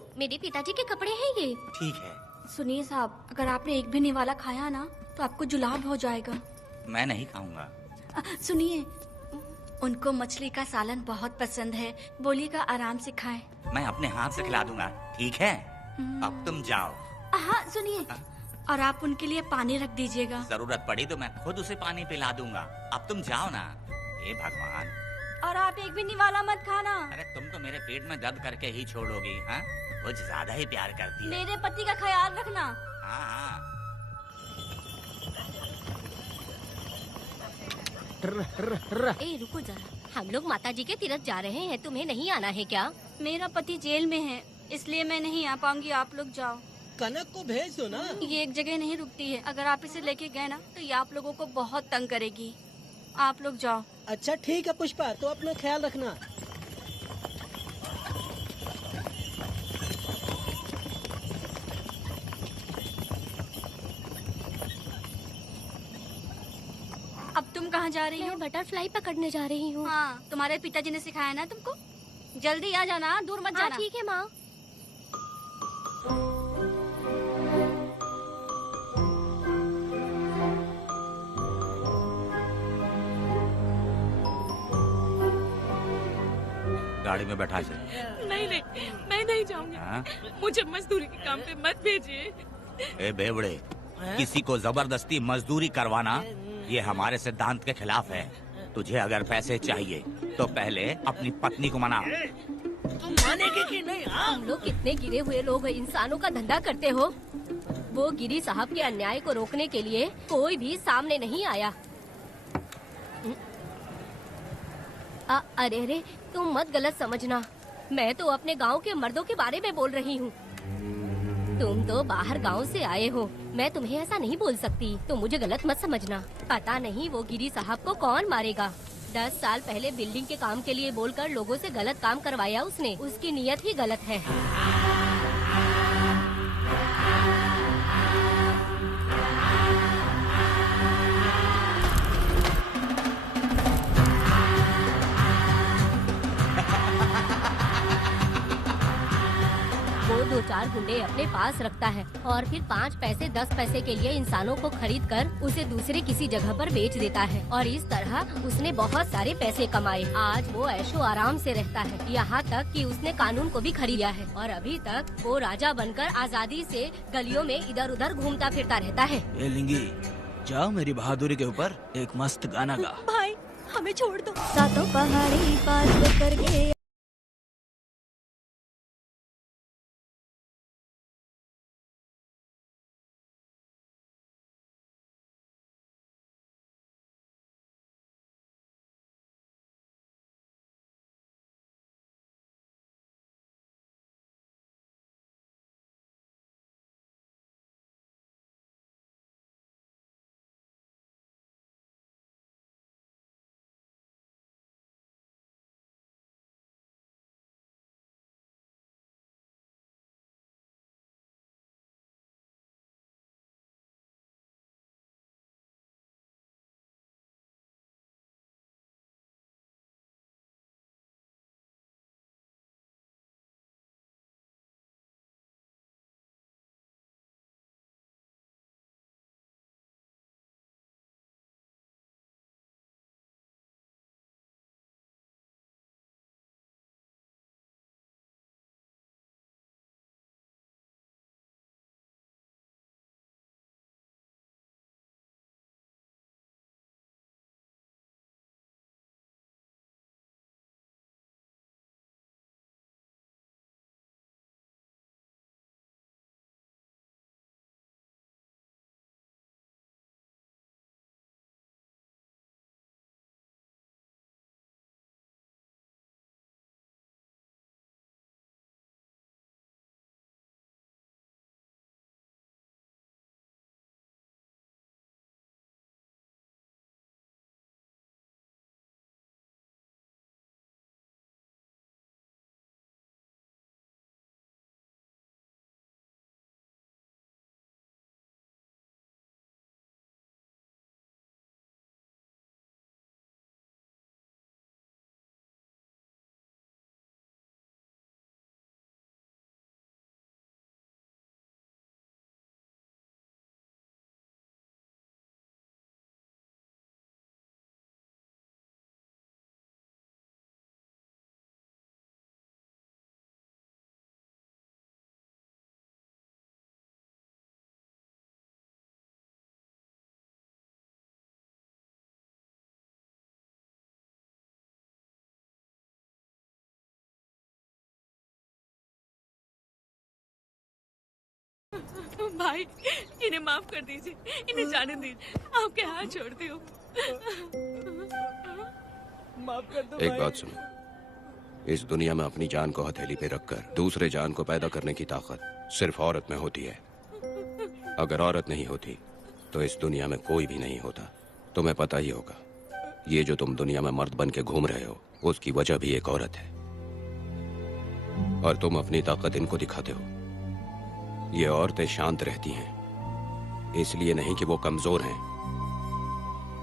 लो, मेरे पिताजी के कपड़े हैं ये। ठीक है। सुनिए साहब, अगर आपने एक भी निवाला खाया ना तो आपको जुलाब हो जाएगा। मैं नहीं खाऊंगा। सुनिए, उनको मछली का सालन बहुत पसंद है, बोलिएगा आराम से खाएं। मैं अपने हाथ से खिला दूंगा, ठीक है? अब तुम जाओ। हाँ सुनिए, और आप उनके लिए पानी रख दीजिएगा। जरूरत पड़ी तो मैं खुद उसे पानी पिला दूंगा। अब तुम जाओ ना। हे भगवान। और आप एक भी निवाला मत खाना। अरे तुम तो मेरे पेट में दर्द करके ही छोड़ोगी, हाँ? कुछ ज्यादा ही प्यार करती है। मेरे पति का ख्याल रखना। हाँ हाँ। ए रुको जरा, हम लोग माता जी के तीर्थ जा रहे हैं, तुम्हें नहीं आना है क्या? मेरा पति जेल में है, इसलिए मैं नहीं आ पाऊंगी। आप लोग जाओ। कनक को भेज दो ना। ये एक जगह नहीं रुकती है, अगर आप इसे लेके गए ना तो ये आप लोगों को बहुत तंग करेगी। आप लोग जाओ। अच्छा ठीक है पुष्पा, तो अपना ख्याल रखना। अब तुम कहाँ जा रही हो? मैं बटरफ्लाई पकड़ने जा रही हूँ। हाँ, तुम्हारे पिताजी ने सिखाया ना तुमको। जल्दी आ जाना, दूर मत हाँ जाना। ठीक है माँ। गाड़ी में बैठा से। नहीं नहीं, मैं नहीं जाऊंगी। हाँ? मुझे मजदूरी के काम पे मत भेजिए। ए बेवड़े, किसी को जबरदस्ती मजदूरी करवाना ये हमारे सिद्धांत के खिलाफ है। तुझे अगर पैसे चाहिए तो पहले अपनी पत्नी को मना। तुम मानेगी कि नहीं? हाँ? तुम लोग कितने गिरे हुए लोग इंसानों का धंधा करते हो। वो गिरी साहब के अन्याय को रोकने के लिए कोई भी सामने नहीं आया। अरे अरे, तुम मत गलत समझना, मैं तो अपने गांव के मर्दों के बारे में बोल रही हूँ। तुम तो बाहर गांव से आए हो, मैं तुम्हें ऐसा नहीं बोल सकती, तो मुझे गलत मत समझना। पता नहीं वो गिरी साहब को कौन मारेगा। 10 साल पहले बिल्डिंग के काम के लिए बोलकर लोगों से गलत काम करवाया उसने। उसकी नीयत ही गलत है। वो 2-4 गुंडे अपने पास रखता है और फिर 5 पैसे 10 पैसे के लिए इंसानों को खरीद कर उसे दूसरे किसी जगह पर बेच देता है, और इस तरह उसने बहुत सारे पैसे कमाए। आज वो ऐशो आराम से रहता है, यहाँ तक कि उसने कानून को भी खरीदा है, और अभी तक वो राजा बनकर आजादी से गलियों में इधर उधर घूमता फिरता रहता है। ए लिंगी, जाओ मेरी बहादुरी के ऊपर एक मस्त गाना गा। भाई हमें छोड़ दो। सातों पहाड़ी पार करके भाई इन्हें माफ कर दीजिए, इन्हें जाने दीजिए, आपके हाथ छोड़ती हूँ। माफ कर दो एक भाई। बात सुनो, इस दुनिया में अपनी जान को हथेली पे रखकर दूसरे जान को पैदा करने की ताकत सिर्फ औरत में होती है। अगर औरत नहीं होती तो इस दुनिया में कोई भी नहीं होता। तुम्हें पता ही होगा, ये जो तुम दुनिया में मर्द बन के घूम रहे हो उसकी वजह भी एक औरत है, और तुम अपनी ताकत इनको दिखाते हो। ये औरतें शांत रहती हैं, इसलिए नहीं कि वो कमजोर हैं।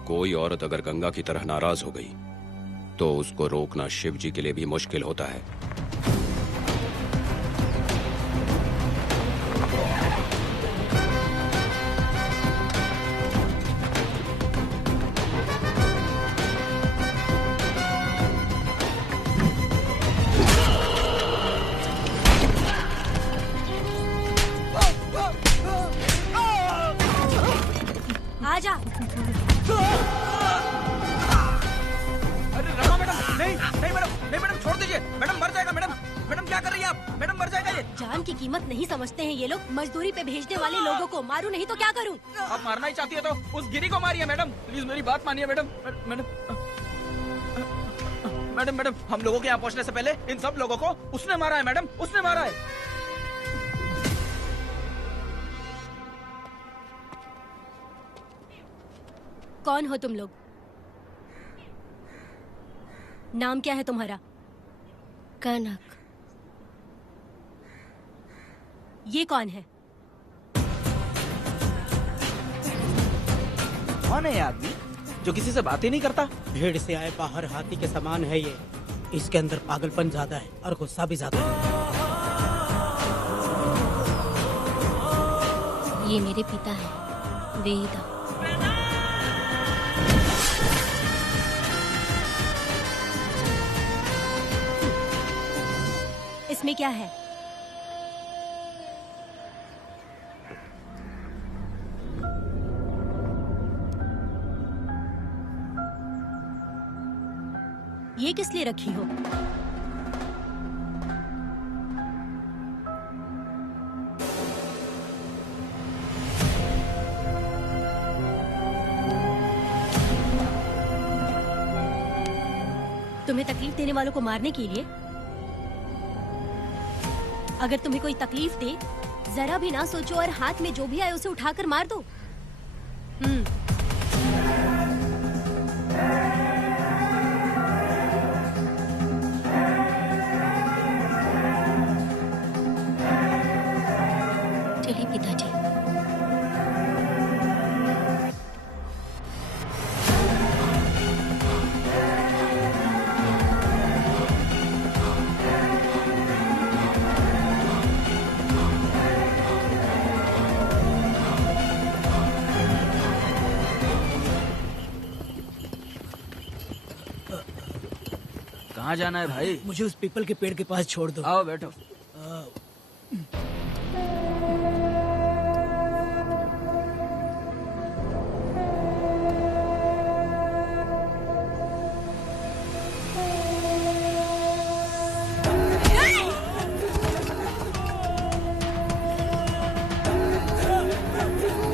कोई औरत अगर गंगा की तरह नाराज हो गई तो उसको रोकना शिव जी के लिए भी मुश्किल होता है। आजा। अरे रमा मैडम, नहीं नहीं मैडम, नहीं मैडम, छोड़ दीजिए मैडम, मर जाएगा मैडम। मैडम क्या कर रही है आप? मैडम मर जाएगा ये। जान की कीमत नहीं समझते हैं ये लोग। मजदूरी पे भेजने वाले लोगों को मारूं नहीं तो क्या करूं? आप मारना ही चाहती है तो उस गिरी को मारिए मैडम, प्लीज मेरी बात मानिए मैडम। मैडम मैडम मैडम, हम लोगों के यहाँ पहुँचने से पहले इन सब लोगों को उसने मारा है मैडम, उसने मारा है। कौन हो तुम लोग? नाम क्या है तुम्हारा? कनक। ये कौन है? कौन है ये आदमी जो किसी से बात ही नहीं करता? भीड़ से आए बाहर हाथी के समान है ये। इसके अंदर पागलपन ज्यादा है और गुस्सा भी ज्यादा है। ये मेरे पिता हैं, वेदा। इसमें क्या है? ये किस लिए रखी हो? तुम्हें तकलीफ देने वालों को मारने के लिए? अगर तुम्हें कोई तकलीफ दे, जरा भी ना सोचो और हाथ में जो भी आए उसे उठाकर मार दो। चलिए पिताजी। कहाँ जाना है भाई? मुझे उस पीपल के पेड़ के पास छोड़ दो। आओ बैठो।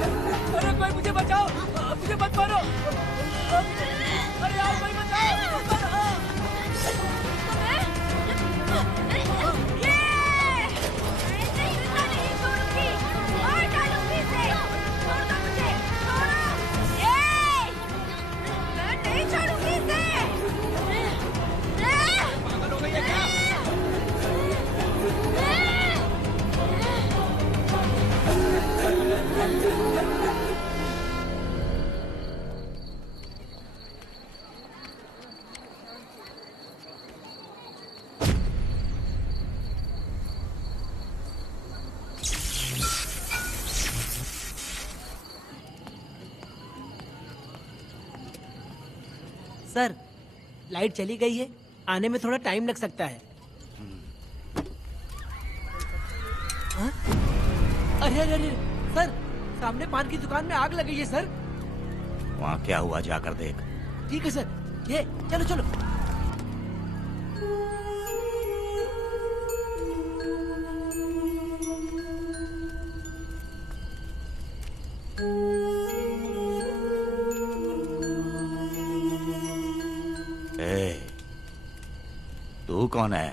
अरे कोई मुझे बचाओ, मुझे मत मारो। अरे यार कोई बचाओ। सर, लाइट चली गई है, आने में थोड़ा टाइम लग सकता है। हाँ? अरे अरे अरे सर, सामने पान की दुकान में आग लगी है सर। वहाँ क्या हुआ जाकर देख। ठीक है सर, ये चलो चलो। कौन है?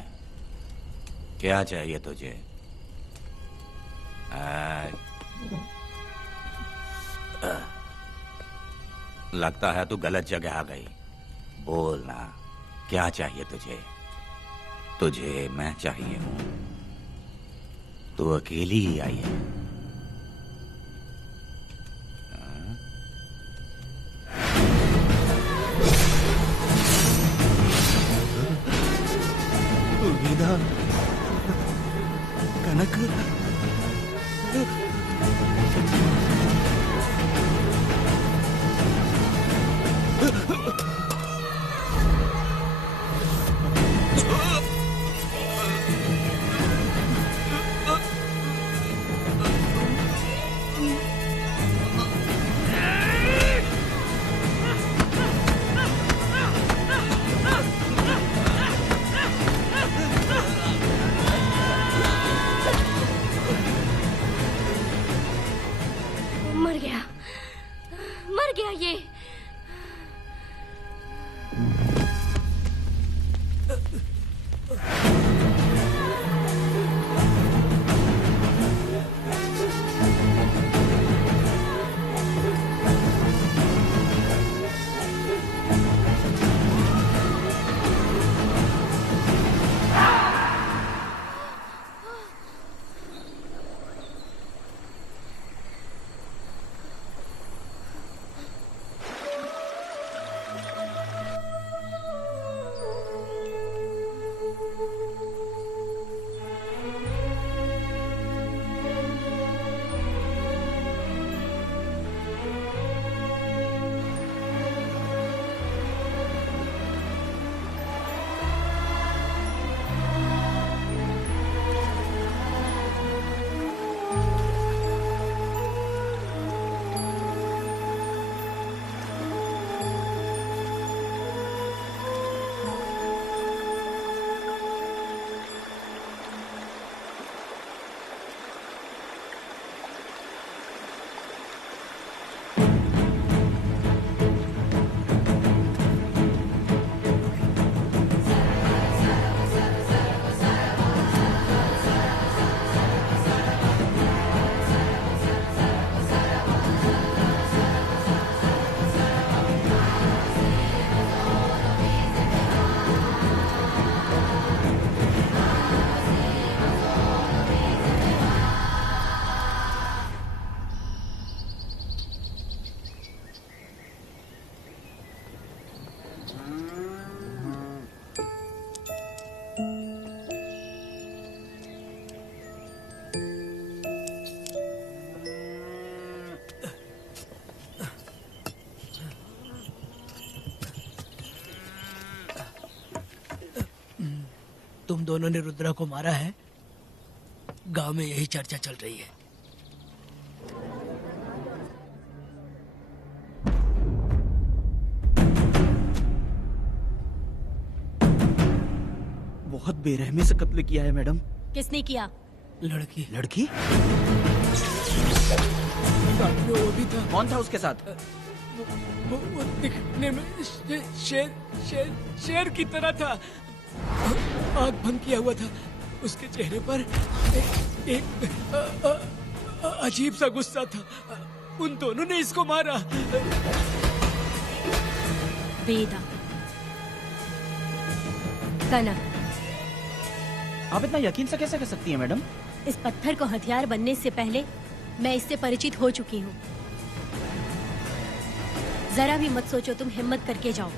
क्या चाहिए तुझे? लगता है तू गलत जगह आ गई। बोल ना, क्या चाहिए तुझे? तुझे मैं चाहिए हूं। तू अकेली ही आई है। वेदा, कनक, मर गया ये। तुम दोनों ने रुद्रा को मारा है। गांव में यही चर्चा चल रही है। बहुत बेरहमी से कत्ल किया है मैडम। किसने किया? लड़की। लड़की? साथ में वो भी था। कौन था उसके साथ? वो दिखने में शेर की तरह था। आंख बंद किया हुआ था। उसके चेहरे पर एक अजीब सा गुस्सा था। उन दोनों ने इसको मारा। वेदा, कनक, आप इतना यकीन से कैसे कर सकती हैं मैडम? इस पत्थर को हथियार बनने से पहले मैं इससे परिचित हो चुकी हूँ। जरा भी मत सोचो, तुम हिम्मत करके जाओ।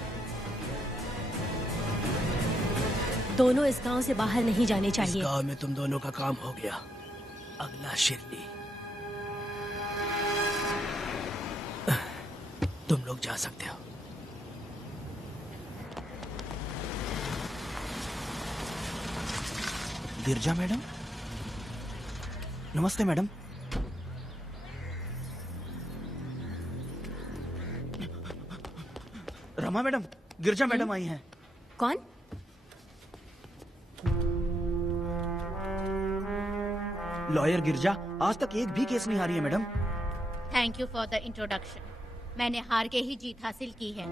दोनों इस गांव से बाहर नहीं जाने चाहिए। इस गांव में तुम दोनों का काम हो गया। अगला शिरली। तुम लोग जा सकते हो। गिरजा मैडम, नमस्ते मैडम। रमा मैडम, गिरजा मैडम आई हैं। कौन? लॉयर गिरजा आज तक एक भी केस नहीं हारी है madam. Thank you for the introduction. मैंने हार के ही जीत हासिल की है।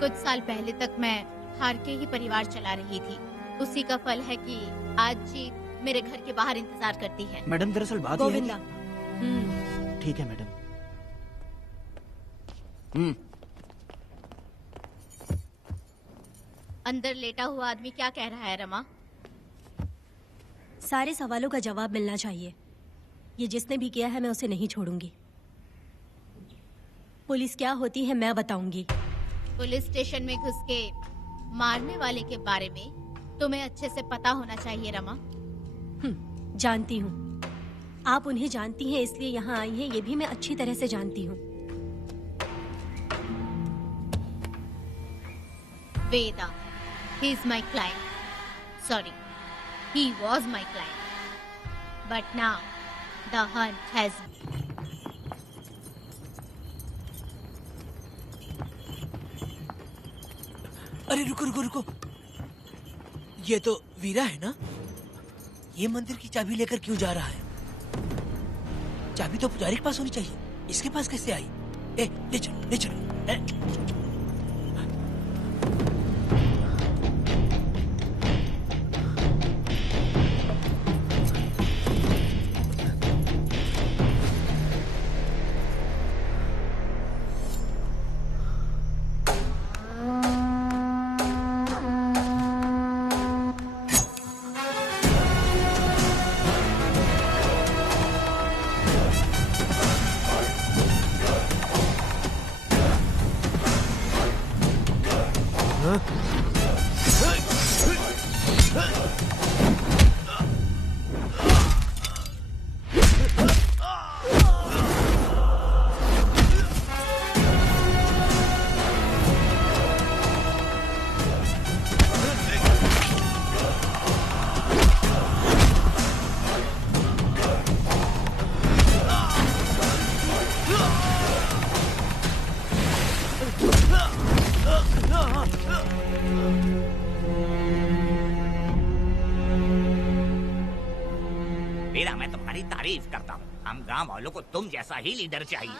कुछ साल पहले तक मैं हार के ही परिवार चला रही थी। उसी का फल है कि आज जीत मेरे घर के बाहर इंतजार करती है। मैडम दरअसल बात ये है गोविंदा। ठीक है मैडम। अंदर लेटा हुआ आदमी क्या कह रहा है रमा? सारे सवालों का जवाब मिलना चाहिए। ये जिसने भी किया है मैं उसे नहीं छोड़ूंगी। पुलिस क्या होती है मैं बताऊंगी। पुलिस स्टेशन में घुस के मारने वाले के बारे में तुम्हें अच्छे से पता होना चाहिए रमा। जानती हूँ। आप उन्हें जानती हैं इसलिए यहाँ आई हैं, ये भी मैं अच्छी तरह से जानती हूँ। वेदा, he is my client. Sorry, he was my client. But now, the hunt has me. अरे रुको रुको रुको, ये तो वीरा है ना? ये मंदिर की चाबी लेकर क्यों जा रहा है? चाबी तो पुजारी के पास होनी चाहिए, इसके पास कैसे आई? ले चलो ले चलो। वीरा, मैं तुम्हारी तारीफ करता हूँ। हम गांव वालों को तुम जैसा ही लीडर चाहिए।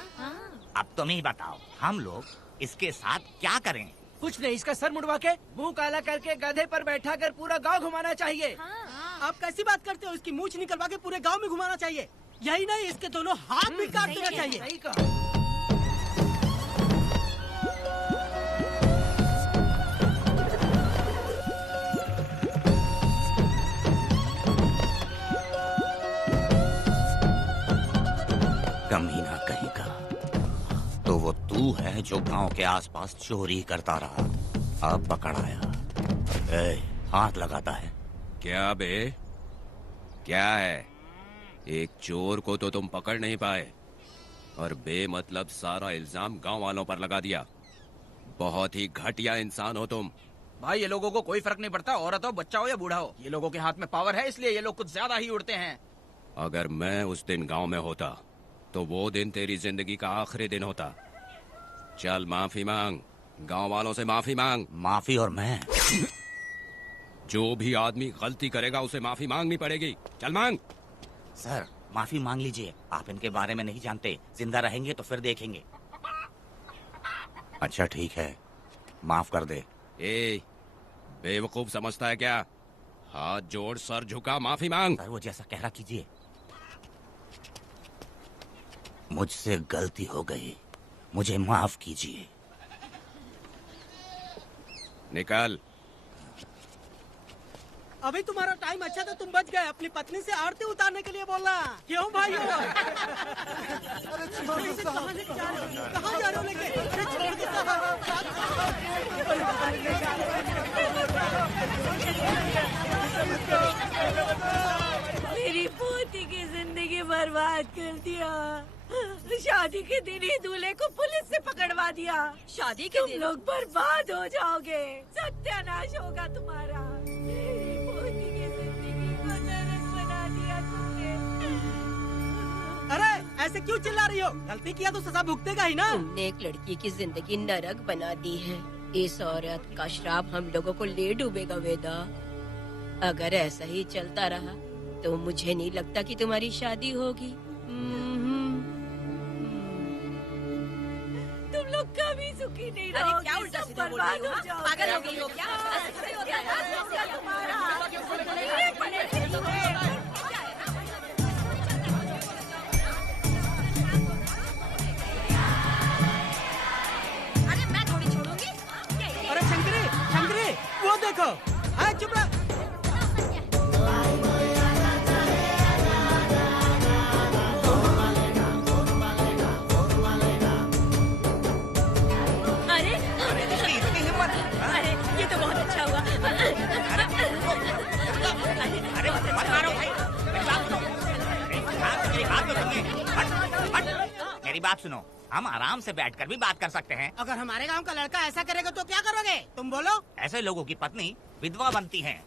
अब तुम ही बताओ, हम लोग इसके साथ क्या करें? कुछ नहीं, इसका सर मुड़वा के मुंह काला करके गधे पर बैठा कर पूरा गांव घुमाना चाहिए। आप कैसी बात करते हो? इसकी मूछ निकलवा के पूरे गांव में घुमाना चाहिए। यही नहीं, इसके दोनों हाथ भी काट देना चाहिए। सही कहा। कमीना कहीं का। तो वो तू है जो गांव के आसपास चोरी करता रहा, अब पकड़ आया। हाथ लगाता है। क्या बे? क्या है? एक चोर को तो तुम पकड़ नहीं पाए और बेमतलब सारा इल्जाम गांव वालों पर लगा दिया। बहुत ही घटिया इंसान हो तुम। भाई, ये लोगों को कोई फर्क नहीं पड़ता, औरत हो, बच्चा हो या बूढ़ा हो। ये लोगों के हाथ में पावर है, इसलिए ये लोग कुछ ज्यादा ही उड़ते हैं। अगर मैं उस दिन गांव में होता तो वो दिन तेरी जिंदगी का आखिरी दिन होता। चल माफी मांग, गांव वालों से माफी मांग। माफी? और मैं? जो भी आदमी गलती करेगा उसे माफी मांगनी पड़ेगी। चल मांग। सर, माफी मांग लीजिए। आप इनके बारे में नहीं जानते। जिंदा रहेंगे तो फिर देखेंगे। अच्छा ठीक है, माफ कर दे। बेवकूफ समझता है क्या? हाथ जोड़, सर झुका, माफी मांग। सर, वो जैसा कह रहा कीजिए। मुझसे गलती हो गई, मुझे माफ कीजिए। निकल। अभी तुम्हारा टाइम अच्छा था, तुम बच गए। अपनी पत्नी से आरती उतारने के लिए बोलना। क्यों भाई? कहाँ जा रहे हो लेके? छोड़ दो मेरी पोती की जिंदगी बर्बाद कर दिया। शादी के दिन ही दूल्हे को पुलिस से पकड़वा दिया। शादी के दिन तुम लोग बर्बाद हो जाओगे, सत्यानाश होगा तुम्हारा। मेरी पोती की जिंदगी को नरक बना दिया तुमने। अरे ऐसे क्यों चिल्ला रही हो? गलती किया तो सजा भुगतेगा ही ना। तुमने एक लड़की की जिंदगी नरक बना दी है। इस औरत का श्राप हम लोगों को ले डूबेगा वेदा। अगर ऐसा ही चलता रहा तो मुझे नहीं लगता कि तुम्हारी शादी होगी। तुम लोग कभी सुखी नहीं अरे रहोगे, क्या उल्टा सब सीधा बोल बर्बाद रही हो? हो जाओगे। पागल हो गई हो क्या? ऐसे हो गया यार, तुम्हारा। ये पड़े अरे मैं थोड़ी छोड़ूंगी। अरे शंकरी, शंकरी, वो देखो। हाँ, चुप रह। अरे इतनी हिम्मत। अरे ये तो बहुत अच्छा हुआ। अरे मत मारो भाई, मेरी बात सुनो। मेरी बात तो सुनिए। हट। मेरी बात सुनो, हम आराम से बैठकर भी बात कर सकते हैं। अगर हमारे गांव का लड़का ऐसा करेगा तो क्या करोगे? तुम बोलो। ऐसे लोगों की पत्नी विधवा बनती है।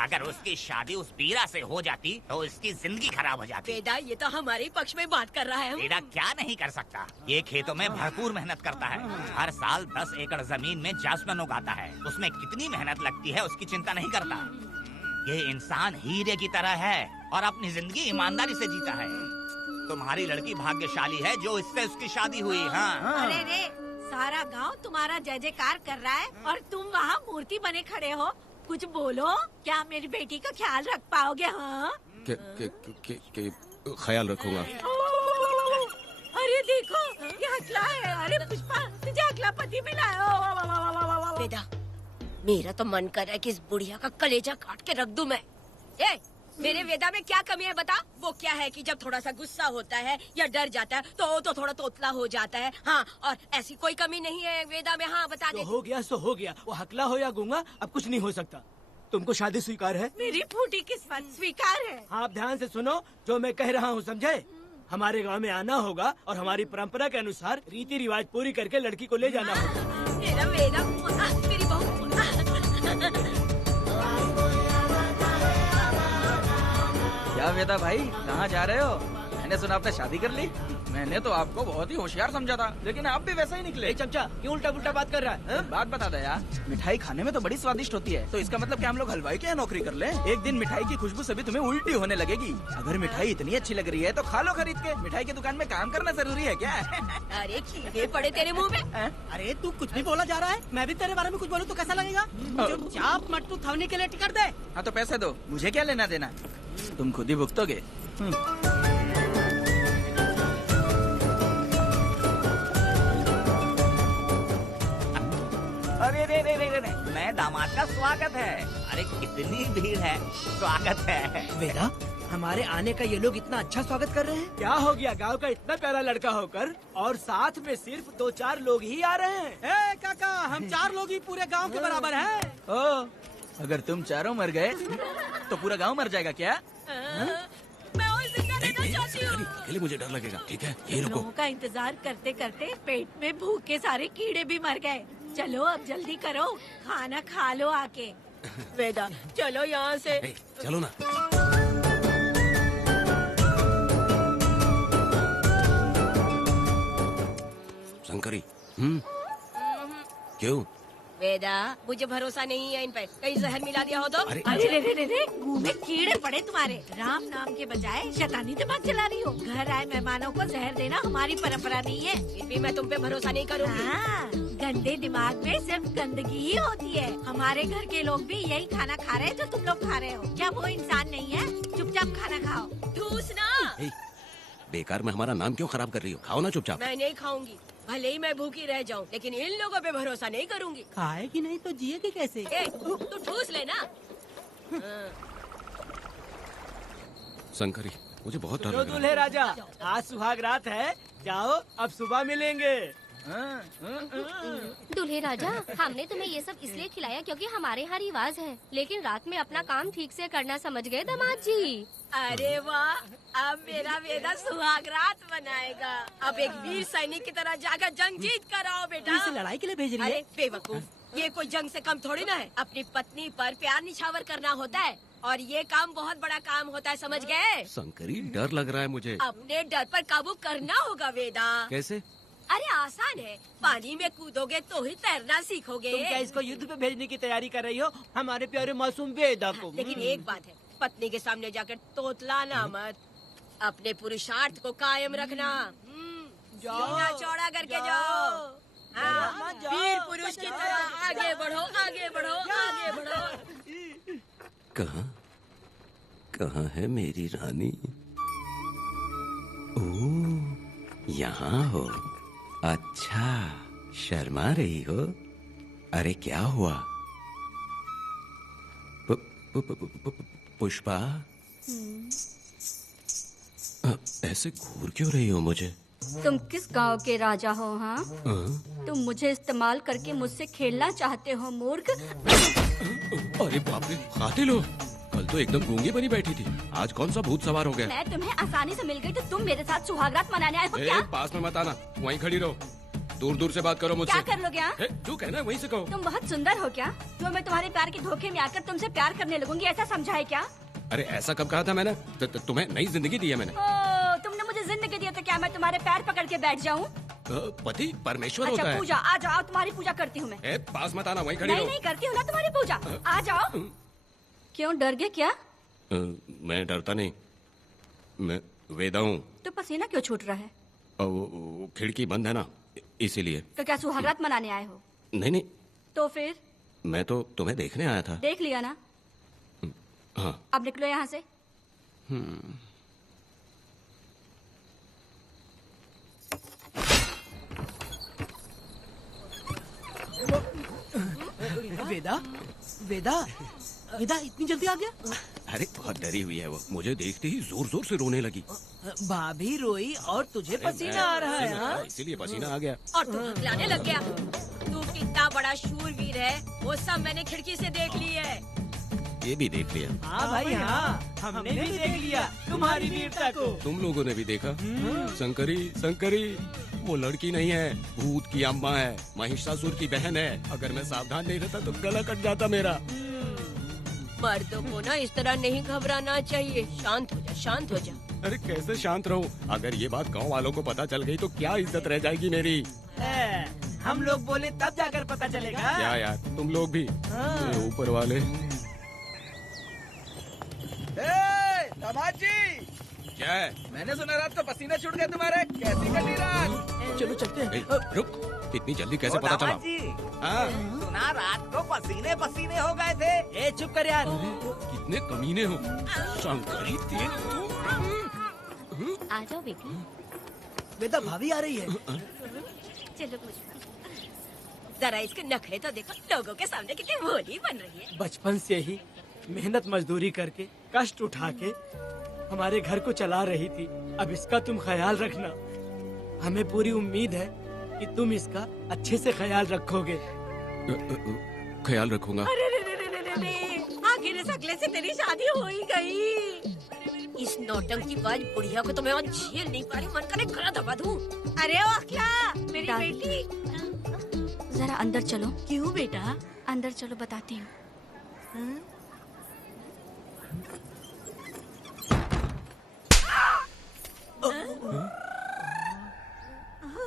अगर उसकी शादी उस बीरा से हो जाती तो उसकी जिंदगी खराब हो जाती। वेदा ये तो हमारे ही पक्ष में बात कर रहा है। बेटा क्या नहीं कर सकता। ये खेतों में भरपूर मेहनत करता है। हर साल 10 एकड़ जमीन में जासमन उगाता है। उसमें कितनी मेहनत लगती है उसकी चिंता नहीं करता। ये इंसान हीरे की तरह है और अपनी जिंदगी ईमानदारी से जीता है। तुम्हारी लड़की भाग्यशाली है जो इससे उसकी शादी हुई। हाँ अरे रे, सारा गांव तुम्हारा जय जयकार कर रहा है और तुम वहाँ मूर्ति बने खड़े हो। कुछ बोलो, क्या मेरी बेटी का ख्याल रख पाओगे? हाँ ख्याल रखूंगा। अरे देखो, ये हकला है। अरे पुष्पा, तुझे हकला पति मिला है। वेदा मेरा तो मन कर रहा है कि इस बुढ़िया का कलेजा काट के रख दूं मैं। ए, मेरे वेदा में क्या कमी है बता? वो क्या है कि जब थोड़ा सा गुस्सा होता है या डर जाता है तो थोड़ा तोतला हो जाता है। हाँ, और ऐसी कोई कमी नहीं है वेदा में। हाँ बता दे। तो हो गया सो हो गया। वो हकला हो या गूंगा अब कुछ नहीं हो सकता। तुमको शादी स्वीकार है? मेरी फूटी किस्मत स्वीकार है। आप ध्यान से सुनो जो मैं कह रहा हूँ, समझे? हमारे गांव में आना होगा और हमारी परंपरा के अनुसार रीति रिवाज पूरी करके लड़की को ले जाना होगा। मेरा वेदा, मेरी बहू। क्या वेदा भाई, कहाँ जा रहे हो? मैंने सुना आपने शादी कर ली। मैंने तो आपको बहुत ही होशियार समझा था, लेकिन आप भी वैसा ही निकले। चमचा क्यों उल्टा पुल्टा बात कर रहा है? बात बता दे यार, मिठाई खाने में तो बड़ी स्वादिष्ट होती है, तो इसका मतलब क्या हम लोग हलवाई के यहाँ नौकरी कर लें? एक दिन मिठाई की खुशबू से भी तुम्हें उल्टी होने लगेगी। अगर मिठाई इतनी अच्छी लग रही है तो खा लो खरीद के। मिठाई की दुकान में काम करना जरूरी है क्या? अरे कीड़े पड़े तेरे मुंह में। अरे तू कुछ भी बोला जा रहा है। मैं भी तेरे बारे में कुछ बोलूं तो कैसा लगेगा? चुपचाप मट्टू थवने के लिए टिकट दे। हाँ तो पैसे दो, मुझे क्या लेना देना, तुम खुद ही भुगतोगे। अरे रे रे रे रे रे, मैं दामाद का स्वागत है। अरे कितनी भीड़ है, स्वागत है। वेदा, हमारे आने का ये लोग इतना अच्छा स्वागत कर रहे हैं। क्या हो गया गांव का इतना प्यारा लड़का होकर और साथ में सिर्फ 2-4 लोग ही आ रहे हैं। ए काका, हम 4 लोग ही पूरे गांव के बराबर हैं। ओ, अगर तुम चारों मर गए तो पूरा गांव मर जाएगा क्या? मैं और जिंदा रहना चाहती हूँ। अकेले मुझे डर लगेगा। ठीक है, ये रुको। लोगों का इंतजार करते करते पेट में भूखे सारे कीड़े भी मर गए। चलो अब जल्दी करो, खाना खा लो आके। वेदा चलो यहाँ से। चलो ना। शंकरी, क्यों? वेदा मुझे भरोसा नहीं है इन पे, कहीं जहर मिला दिया हो तो। अरे अरे रे रे रे रे, मुंह में कीड़े पड़े तुम्हारे। राम नाम के बजाय शैतानी दिमाग चला रही हो। घर आए मेहमानों को जहर देना हमारी परंपरा नहीं है। फिर भी मैं तुम पे भरोसा नहीं करूँगी। हाँ, गंदे दिमाग में सिर्फ गंदगी ही होती है। हमारे घर के लोग भी यही खाना खा रहे हैं जो तुम लोग खा रहे हो। क्या वो इंसान नहीं है? चुपचाप खाना खाओ। ठूस ना। ए, बेकार में हमारा नाम क्यों खराब कर रही हो? खाओ ना चुपचाप। मैं नहीं खाऊंगी, भले ही मैं भूखी रह जाऊं, लेकिन इन लोगों पे भरोसा नहीं करूंगी। खाएगी नहीं तो जिएगी कैसे? ए, तू ठूस लेना। शंकरी, मुझे बहुत डर जो लग रहा दूल्हे है। राजा, आज सुहाग रात है, जाओ अब सुबह मिलेंगे। दूल्हे राजा, हमने तुम्हें ये सब इसलिए खिलाया क्योंकि हमारे यहाँ रिवाज है, लेकिन रात में अपना काम ठीक से करना समझ गए दामाद जी। अरे वाह, अब मेरा वेदा सुहाग रात मनाएगा। अब एक वीर सैनिक की तरह जाकर जंग जीत कर आओ बेटा। इसे लड़ाई के लिए भेज रही है? अरे बेवकूफ, ये कोई जंग से कम थोड़ी ना है। अपनी पत्नी पर प्यार निछावर करना होता है और ये काम बहुत बड़ा काम होता है, समझ गए? शंकरी, डर लग रहा है मुझे। अपने डर पर काबू करना होगा वेदा। कैसे? अरे आसान है, पानी में कूदोगे तो ही तैरना सीखोगे। तुम क्या इसको युद्ध पे भेजने की तैयारी कर रही हो? हमारे प्यारे मासूम वेदा को। लेकिन एक बात है, पत्नी के सामने जाकर तोतलाना मत। अपने पुरुषार्थ को कायम रखना। सीना चौड़ा करके जाओ। हाँ, वीर पुरुष की तरह आगे बढ़ो, आगे बढ़ो, आगे बढ़ो। कहाँ है मेरी रानी? ओह, यहाँ हो। अच्छा, शर्मा रही हो? अरे क्या हुआ? पुष्पा, ऐसे घूर क्यों रही हो मुझे? तुम किस गांव के राजा हो? हाँ, तुम मुझे इस्तेमाल करके मुझसे खेलना चाहते हो मूर्ख। अरे बाप रे, कातिल हो। कल तो एकदम गूंगी बनी बैठी थी, आज कौन सा भूत सवार हो गया? मैं तुम्हें आसानी से मिल गई तो तुम मेरे साथ सुहागरात मनाने आए हो क्या? पास में मत आना, वहीं खड़ी रहो। दूर दूर से बात करो मुझसे। क्या कर लोगे? हाँ? तू कहना वहीं से कहो। तुम बहुत सुंदर हो क्या? तो मैं तुम्हारे प्यार के धोखे में आकर तुमसे प्यार करने लगूंगी, ऐसा समझा है क्या? अरे ऐसा कब कहा था मैंने? तुम्हें नई जिंदगी दी है मैंने। तुमने मुझे जिंदगी दी है तो क्या मैं तुम्हारे पैर पकड़ के बैठ जाऊँ? पति परमेश्वर अच्छा, होता है। पूजा, आ जाओ, तुम्हारी पूजा करती हूँ मैं। पास मत आना, वहीं खड़ी रहो। नहीं करती हूँ ना तुम्हारी पूजा, आ जाओ। क्यों डर गए क्या? मैं डरता नहीं, मैं वेदा हूँ। तो पसीना क्यों छूट रहा है? वो खिड़की बंद है ना, इसीलिए। तो क्या सुहागरात मनाने आए हो? नहीं, तो फिर? मैं तो तुम्हें देखने आया था। देख लिया ना? हाँ। अब निकलो यहाँ से। वेदा, वेदा, वेदा इतनी जल्दी आ गया? अरे बहुत डरी हुई है वो, मुझे देखते ही जोर जोर से रोने लगी। भाभी रोई और तुझे पसीना आ रहा है? हाँ? इसीलिए पसीना आ गया। और तू हकलाने लग गया। तू कितना बड़ा शूरवीर है, वो सब मैंने खिड़की से देख ली है। ये भी देख लिया। हाँ भाई हाँ, हमने भी देख लिया तुम्हारी वीरता को। तुम लोगों ने भी देखा? शंकरी, शंकरी, वो लड़की नहीं है, भूत की अम्मा है, महिषासुर की बहन है। अगर मैं सावधान नहीं रहता तो गला कट जाता मेरा। मर्दों को ना इस तरह नहीं घबराना चाहिए। शांत हो जा, शांत हो जा। अरे कैसे शांत रहूं? अगर ये बात गांव वालों को पता चल गई तो क्या इज्जत रह जाएगी मेरी? हम लोग बोले तब जाकर पता चलेगा। क्या यार, तुम लोग भी ऊपर वाले। दामाद जी, क्या है? मैंने सुना रात को पसीने छूट गए तुम्हारे, कैसी कटी रात? चलो चलते हैं। रुक, इतनी जल्दी कैसे पता चला? सुना रात को पसीने पसीने हो गए थे। ए चुप कर यार। कितने कमीने हो शंकरी, आ जाओ बेटी। वेदा भाभी आ रही है। चलो जरा इसके नखरे तो देखो, लोगों के सामने कितनी भोली बन रही है। बचपन से ही मेहनत मजदूरी करके कष्ट उठा के हमारे घर को चला रही थी। अब इसका तुम ख्याल रखना। हमें पूरी उम्मीद है कि तुम इसका अच्छे से ख्याल रखोगे। ख्याल रखूंगा। अरे रे रे रे रे रे, आखिर इस अगले से तेरी शादी हो ही गई। इस नौटंकीबाज बुढ़िया को तो मैं आज झेल नहीं पा रही, मन करे गला दबा दूं। अरे ओ अखला, मेरी बेटी, जरा अंदर चलो। क्यों बेटा? अंदर चलो, बताती हूँ।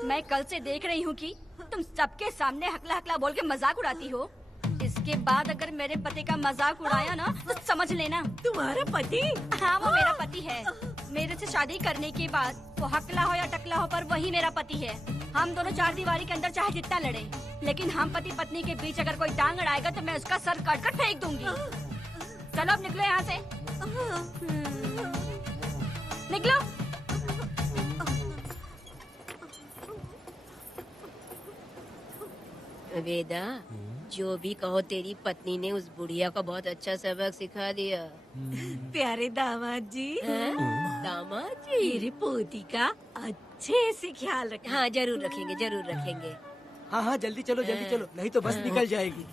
मैं कल से देख रही हूँ कि तुम सबके सामने हकला हकला बोल के मजाक उड़ाती हो। इसके बाद अगर मेरे पति का मजाक उड़ाया ना तो समझ लेना। तुम्हारा पति? हाँ, वो मेरा पति है। मेरे से शादी करने के बाद वो हकला हो या टकला हो, पर वही मेरा पति है। हम दोनों चार दीवारी के अंदर चाहे जितना लड़े, लेकिन हम पति पत्नी के बीच अगर कोई टांग अड़ाएगा तो मैं उसका सर काट कर फेंक दूंगी। चलो अब निकलो यहाँ से, निकलो। वेदा, जो भी कहो, तेरी पत्नी ने उस बुढ़िया को बहुत अच्छा सबक सिखा दिया। प्यारे दामाद जी, दामाद जी, मेरी पोती का अच्छे से ख्याल रखना। हाँ जरूर रखेंगे, जरूर रखेंगे। हाँ हाँ जल्दी चलो, जल्दी चलो, नहीं तो बस निकल जाएगी।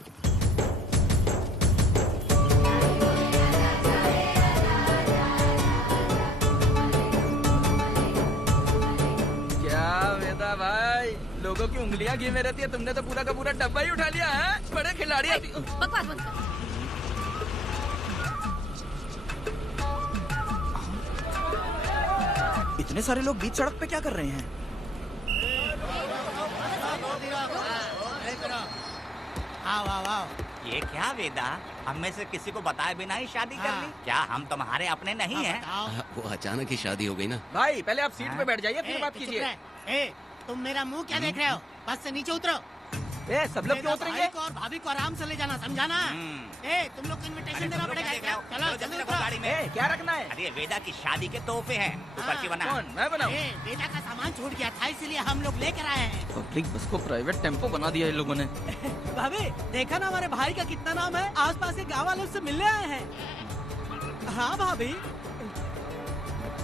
क्या वेदा भाई, लोगों की उंगलियां घी में रहती है, तुमने तो पूरा का पूरा डब्बा ही उठा लिया है। बड़े खिलाड़ी। बकवास बंद कर। इतने सारे लोग बीच सड़क पे क्या कर रहे हैं? ये क्या वेदा, हम में से किसी को बताए बिना ही शादी कर ली? क्या हम तुम्हारे अपने नहीं हैं? वो अचानक ही शादी हो गई ना। भाई पहले आप सीट पे बैठ जाइए, फिर बात कीजिए। तुम मेरा मुंह क्या देख रहे हो? बस से नीचे उतरो। ए, सब लोग क्यों उतरेंगे? भाई को और भाभी को आराम से ले जाना, समझा ना? ए, तुम लोग को इनविटेशन देना पड़ेगा। चलो जल्दी उतरो। गाड़ी में क्या रखना है? अरे वेदा की शादी के तोहफे हैं, ऊपर की बना। कौन? मैं बनाऊं? वेदा का सामान छूट गया था, इसीलिए हम लोग लेकर आए हैं। पब्लिक बस को प्राइवेट टेम्पो बना दिया इन लोगों ने। भाभी देखा ना हमारे भाई का कितना नाम है, आसपास के गाँव वालों से मिलने आए हैं। हाँ भाभी।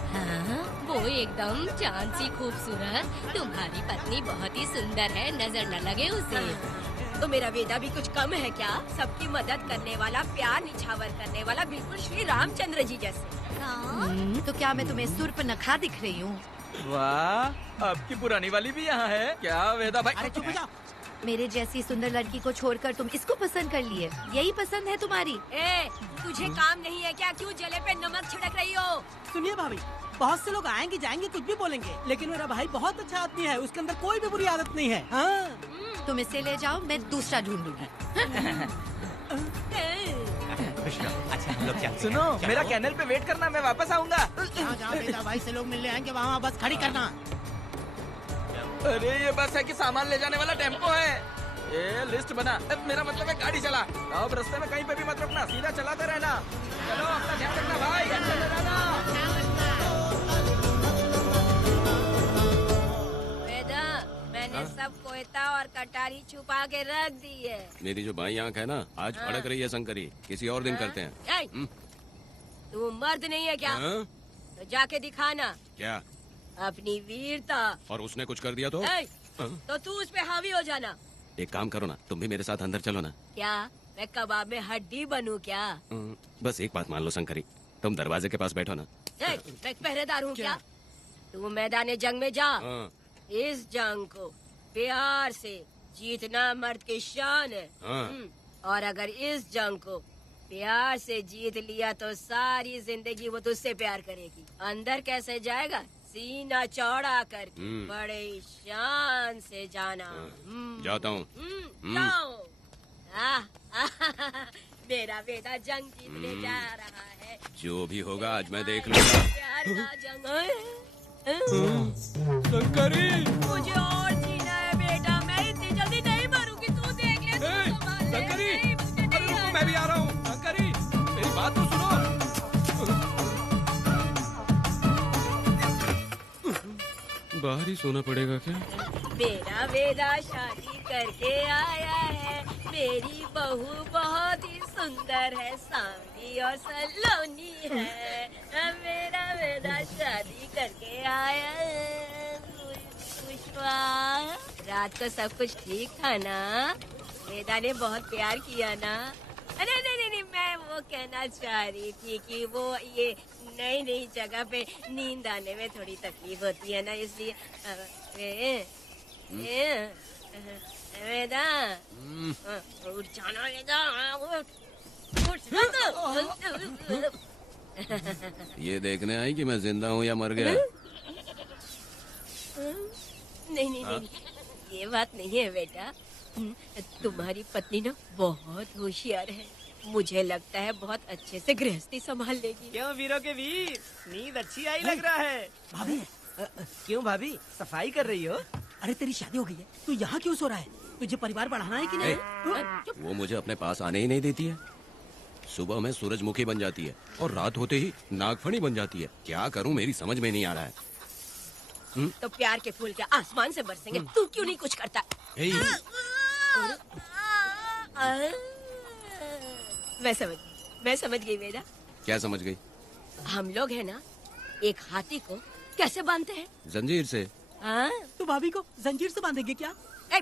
हाँ, वो एकदम चांद सी खूबसूरत। तुम्हारी पत्नी बहुत ही सुंदर है, नजर न लगे उसे। तो मेरा वेदा भी कुछ कम है क्या? सबकी मदद करने वाला, प्यार निछावर करने वाला, बिल्कुल श्री रामचंद्र जी जैसे। तो क्या मैं तुम्हें सुर्प नखरा दिख रही हूँ? वाह, आपकी पुरानी वाली भी यहाँ है क्या वेदा भाई? अरे चुप हो जाओ। मेरे जैसी सुंदर लड़की को छोड़कर तुम इसको पसंद कर लिए, यही पसंद है तुम्हारी? ए, तुझे काम नहीं है क्या? क्यों जले पे नमक छिड़क रही हो? सुनिए भाभी, बहुत से लोग आएंगे जाएंगे कुछ भी बोलेंगे, लेकिन मेरा भाई बहुत अच्छा आदमी है, उसके अंदर कोई भी बुरी आदत नहीं है। हाँ। तुम इसे ले जाओ, मैं दूसरा ढूंढूंगी। अच्छा हम लोग चलते सुनो, हैं। मेरा कैनल पे वेट करना, मैं वापस आऊंगा। जहाँ वेदा भाई से लोग मिलने आएंगे वहाँ बस खड़ी करना। अरे ये बस है कि सामान ले जाने वाला टेम्पो है। ये लिस्ट बना, मेरा मतलब है गाड़ी चला। अब रास्ते में कहीं पे भी मत रुकना, सीधा चलाते रहना। चलो अपना ध्यान रखना भाई, अच्छा से रहना। वेदा, मैंने सब कोयता और कटारी छुपा के रख दी है। मेरी जो बाई आंख है ना, आज फड़क रही है शंकरी। किसी और दिन करते हैं। ए, तू मर्द नहीं है क्या? हाँ? तो जाके दिखाना क्या? अपनी वीरता। और उसने कुछ कर दिया तो? ए, हाँ? तो तू उस पे हावी हो जाना। एक काम करो ना, तुम भी मेरे साथ अंदर चलो ना। क्या मैं कबाब में हड्डी बनूं क्या? बस एक बात मान लो शंकरी, तुम दरवाजे के पास बैठो ना। ए, मैं पहरेदार हूँ क्या? तू मैदान जंग में जा। हाँ। इस जंग को प्यार से जीतना मर्द की शान है। हाँ। और अगर इस जंग को प्यार से जीत लिया तो सारी जिंदगी वो तुझसे प्यार करेगी। अंदर कैसे जाएगा? सीना चौड़ा कर बड़े शान से जाना। जाता हूँ। जाओ। मेरा बेटा जंग जीतने जा रहा है। जो भी होगा आज मैं देख लूंगा। प्यार का जंग। शंकरी, मुझे और जीना है बेटा, मैं इतनी जल्दी नहीं मरूंगी। तू देख ले, तू संभाल ले। शंकरी, नहीं, मुझे नहीं रुको, मैं भी आ रहा हूँ। शंकरी, मेरी बात तो सुनो। बाहर ही सोना पड़ेगा क्या? मेरा वेदा शादी करके आया है। मेरी बहू बहुत ही सुंदर है, सांवली और सलोनी है। मेरा वेदा शादी करके आया है। पुष्पा, रात को सब कुछ ठीक था ना? वेदा ने बहुत प्यार किया ना? अरे नहीं, मैं वो कहना चाह रही थी कि वो ये नई जगह पे नींद आने में थोड़ी तकलीफ होती है ना, इसलिए वेदा उठ जाना। वेदा उठ। ये देखने आई कि मैं जिंदा हूँ या मर गया? नहीं, ये बात नहीं है बेटा। तुम्हारी पत्नी ना बहुत होशियार है। मुझे लगता है बहुत अच्छे से गृहस्थी संभाल लेगी। क्यों वीरों के वीर, नींद अच्छी आई लग रहा है। भाभी क्यों भाभी सफाई कर रही हो? अरे तेरी शादी हो गई है, तू यहाँ क्यों सो रहा है? तुझे परिवार बढ़ाना है कि नहीं? वो मुझे अपने पास आने ही नहीं देती है। सुबह में सूरजमुखी बन जाती है और रात होते ही नागफनी बन जाती है। क्या करूँ मेरी समझ में नहीं आ रहा है। तो प्यार के फूल क्या आसमान से बरसेंगे? तू क्यों नहीं कुछ करता? मैं समझ गई बेटा। क्या समझ गई? हम लोग है ना, एक हाथी को कैसे बांधते हैं? जंजीर से। तो भाभी को जंजीर से बांधेंगे क्या?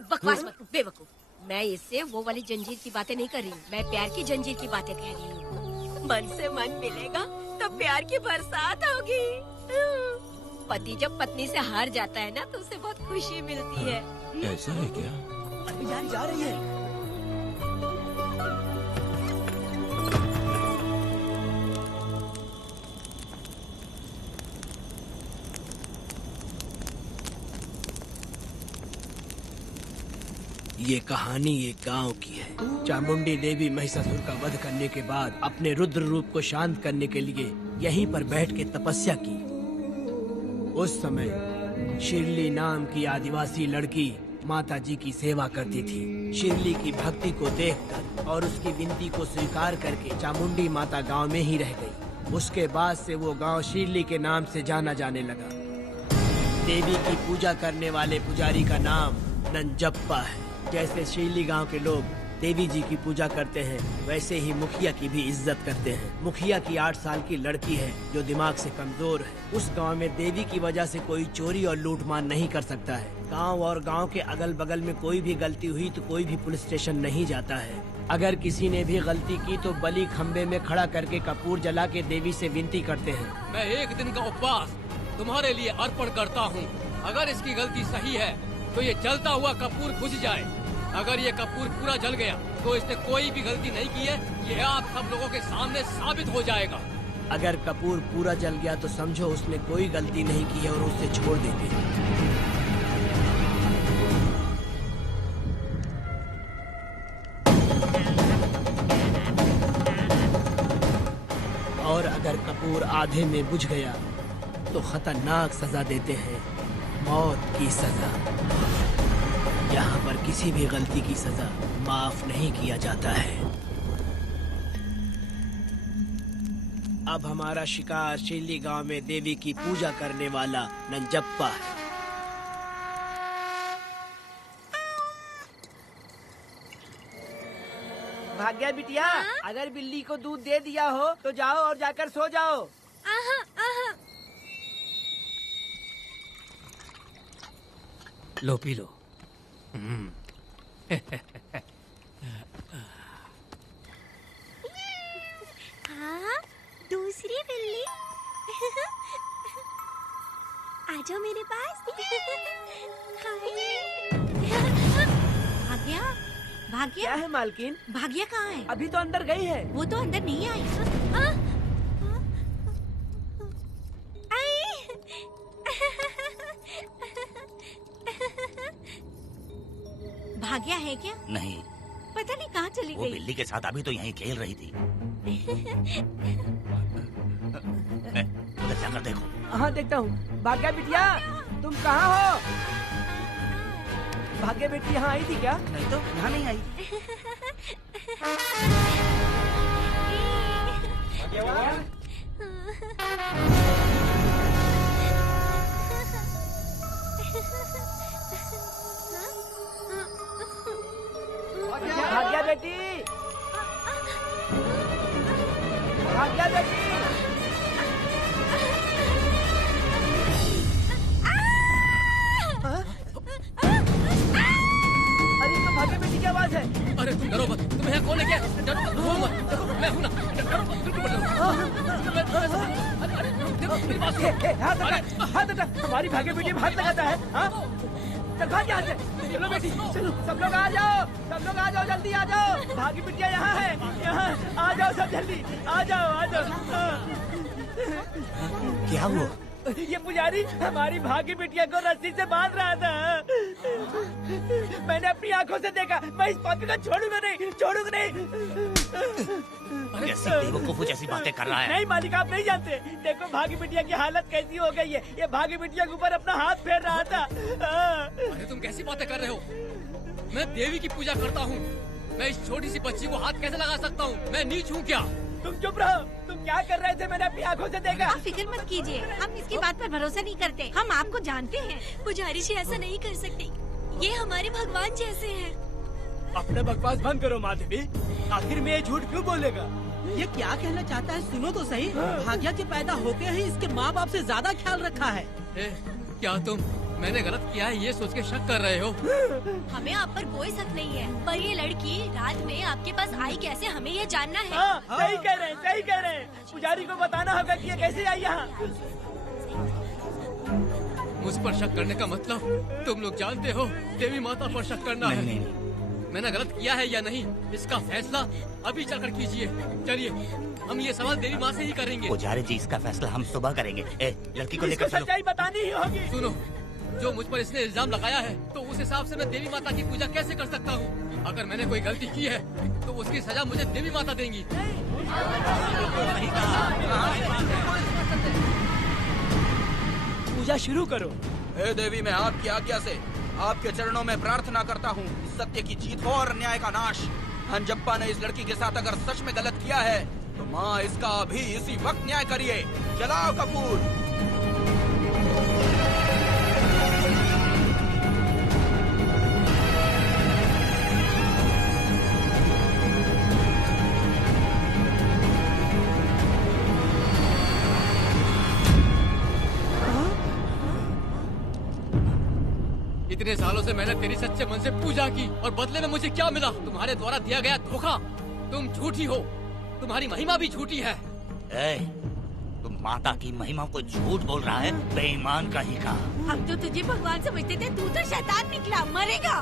बकवास मत, बेवकूफ। मैं इससे वो वाली जंजीर की बातें नहीं कर रही हूँ, मैं प्यार की जंजीर की बातें कह रही हूँ। मन से मन मिलेगा तो प्यार की बरसात होगी। पति जब पत्नी से हार जाता है ना तो उसे बहुत खुशी मिलती है। ऐसा है क्या? अभी यार जा रही है। ये कहानी एक गांव की है। चामुंडी देवी महिषासुर का वध करने के बाद अपने रुद्र रूप को शांत करने के लिए यहीं पर बैठ के तपस्या की। उस समय शिरली नाम की आदिवासी लड़की माता जी की सेवा करती थी। शिरली की भक्ति को देखकर और उसकी विनती को स्वीकार करके चामुंडी माता गांव में ही रह गई। उसके बाद से वो गांव शिरली के नाम से जाना जाने लगा। देवी की पूजा करने वाले पुजारी का नाम नंजप्पा है। जैसे शिरली गांव के लोग देवी जी की पूजा करते हैं, वैसे ही मुखिया की भी इज्जत करते हैं। मुखिया की 8 साल की लड़की है जो दिमाग से कमजोर है। उस गांव में देवी की वजह से कोई चोरी और लूटमार नहीं कर सकता है। गांव और गांव के अगल बगल में कोई भी गलती हुई तो कोई भी पुलिस स्टेशन नहीं जाता है। अगर किसी ने भी गलती की तो बलि खम्बे में खड़ा करके कपूर जला के देवी से विनती करते हैं। मैं 1 दिन का उपवास तुम्हारे लिए अर्पण करता हूँ। अगर इसकी गलती सही है तो ये जलता हुआ कपूर बुझ जाए। अगर ये कपूर पूरा जल गया तो इसने कोई भी गलती नहीं की है, ये आप सब लोगों के सामने साबित हो जाएगा। अगर कपूर पूरा जल गया तो समझो उसने कोई गलती नहीं की है और उसे छोड़ देते। और अगर कपूर आधे में बुझ गया तो खतरनाक सजा देते हैं, मौत की सजा। यहाँ पर किसी भी गलती की सजा माफ नहीं किया जाता है। अब हमारा शिकार शिरली गांव में देवी की पूजा करने वाला नंजप्पा है। भाग्या बिटिया, अगर बिल्ली को दूध दे दिया हो तो जाओ और जाकर सो जाओ। लो पी लो। हाँ, दूसरी बिल्ली। आ जाओ मेरे पास। भाग्या, भाग्या क्या है मालकिन? भाग्या कहाँ है? अभी तो अंदर गई है। वो तो अंदर नहीं आई। भाग्या है क्या? नहीं, पता नहीं कहाँ चली वो गई। बिल्ली के साथ अभी तो यहीं खेल रही थी। उधर जाकर देखो। हाँ देखता हूँ। भाग्या बिटिया, तुम कहाँ हो? भाग्या बेटी यहाँ आई थी क्या? नहीं तो यहाँ नहीं आई। भाग्या बेटी, भाग्या बेटी। अरे तो भाग्या बेटी की आवाज है। अरे तुम डरो मत, तुम यहाँ कौन है क्या? डरो मत, रो मत, देखो मैं हूँ ना। डरो मत, बिल्कुल मत डरो। देखो मेरी बात सुनो। हाथ हटा, हमारी भाग्य बेटी में हाथ लगाता है। हाँ? चल भाग यहाँ से। चलो बेटी, चलो सब लोग आ जाओ, सब लोग आ जाओ, जल्दी आ जाओ। भाग्य बिटिया यहाँ है, यहाँ आ जाओ सब जल्दी, आ जाओ, आ जाओ। क्या हुआ? ये पुजारी हमारी भाग्य बिटिया को रस्सी से बांध रहा था। मैंने अपनी आंखों से देखा। मैं इस पापी को छोड़ूंगा नहीं, छोड़ूंगा नहीं। कैसी बेवकूफों जैसी बातें कर रहा है। नहीं मालिक, आप नहीं जानते। देखो भाग्य बिटिया की हालत कैसी हो गई है। ये भाग्य बिटिया के ऊपर अपना हाथ फेर रहा था। अरे तुम कैसी बातें कर रहे हो? मैं देवी की पूजा करता हूँ। मैं इस छोटी सी बच्ची को हाथ कैसे लगा सकता हूँ? मैं नीच हूँ क्या? तुम चुप रहो। तुम क्या कर रहे थे? मैंने अपनी आंखों से देखा। आप फिक्र मत कीजिए, हम इसकी बात पर भरोसा नहीं करते। हम आपको जानते हैं। पुजारी जी ऐसा नहीं कर सकती, ये हमारे भगवान जैसे हैं। अपने बकवास बंद करो माधवी। आखिर में ये झूठ क्यों बोलेगा? ये क्या कहना चाहता है? सुनो तो सही। भाग्या के पैदा होके ही इसके माँ बाप से ज्यादा ख्याल रखा है। क्या तुम मैंने गलत किया है ये सोच के शक कर रहे हो? हमें आप पर कोई शक नहीं है, पर ये लड़की रात में आपके पास आई कैसे, हमें ये जानना है। सही कह रहे हैं, सही कह रहे हैं। पुजारी को बताना होगा कि ये कैसे आई यहाँ। मुझ पर शक करने का मतलब तुम लोग जानते हो देवी माता पर शक करना है। नहीं। मैंने गलत किया है या नहीं, इसका फैसला अभी चलकर कीजिए। चलिए हम ये सवाल देवी माँ से ही करेंगे। पुजारी जी, इसका फैसला हम सुबह करेंगे। लड़की को लेकर चलो। सच्चाई बतानी ही होगी। सुनो, जो मुझ पर इसने इल्जाम लगाया है तो उस हिसाब से मैं देवी माता की पूजा कैसे कर सकता हूँ? अगर मैंने कोई गलती की है तो उसकी सजा मुझे देवी माता देंगी। पूजा शुरू करो। हे देवी, मैं आपकी आज्ञा से आपके चरणों में प्रार्थना करता हूँ, सत्य की जीत हो और न्याय का नाश। अंजप्पा ने इस लड़की के साथ अगर सच में गलत किया है तो माँ इसका अभी इसी वक्त न्याय करिए। जलाओ कपूर। इतने सालों से मैंने तेरी सच्चे मन से पूजा की और बदले में मुझे क्या मिला? तुम्हारे द्वारा दिया गया धोखा। तुम झूठी हो, तुम्हारी महिमा भी झूठी है। तुम माता की महिमा को झूठ बोल रहा है, बेईमान कहीं का। हम तो तुझे भगवान समझते थे, तू तो शैतान निकला, मरेगा।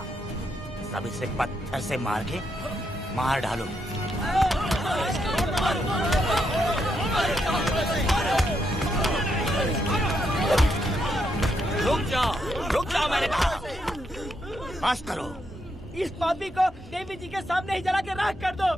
सब इसे पत्थर से मार के मार डालो। रुक जाओ मैंने कहा। बस करो। इस पापी को देवी जी के सामने ही जला के राख कर दो।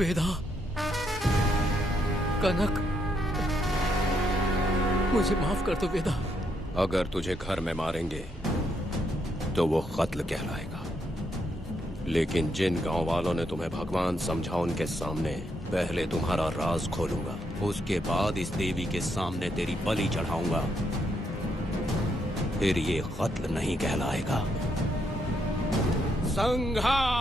वेदा, कनक, मुझे माफ कर दो वेदा। अगर तुझे घर में मारेंगे तो वो कत्ल कहलाएगा, लेकिन जिन गांव वालों ने तुम्हें भगवान समझा उनके सामने पहले तुम्हारा राज खोलूंगा, उसके बाद इस देवी के सामने तेरी बलि चढ़ाऊंगा, फिर ये कत्ल नहीं कहलाएगा। संघार!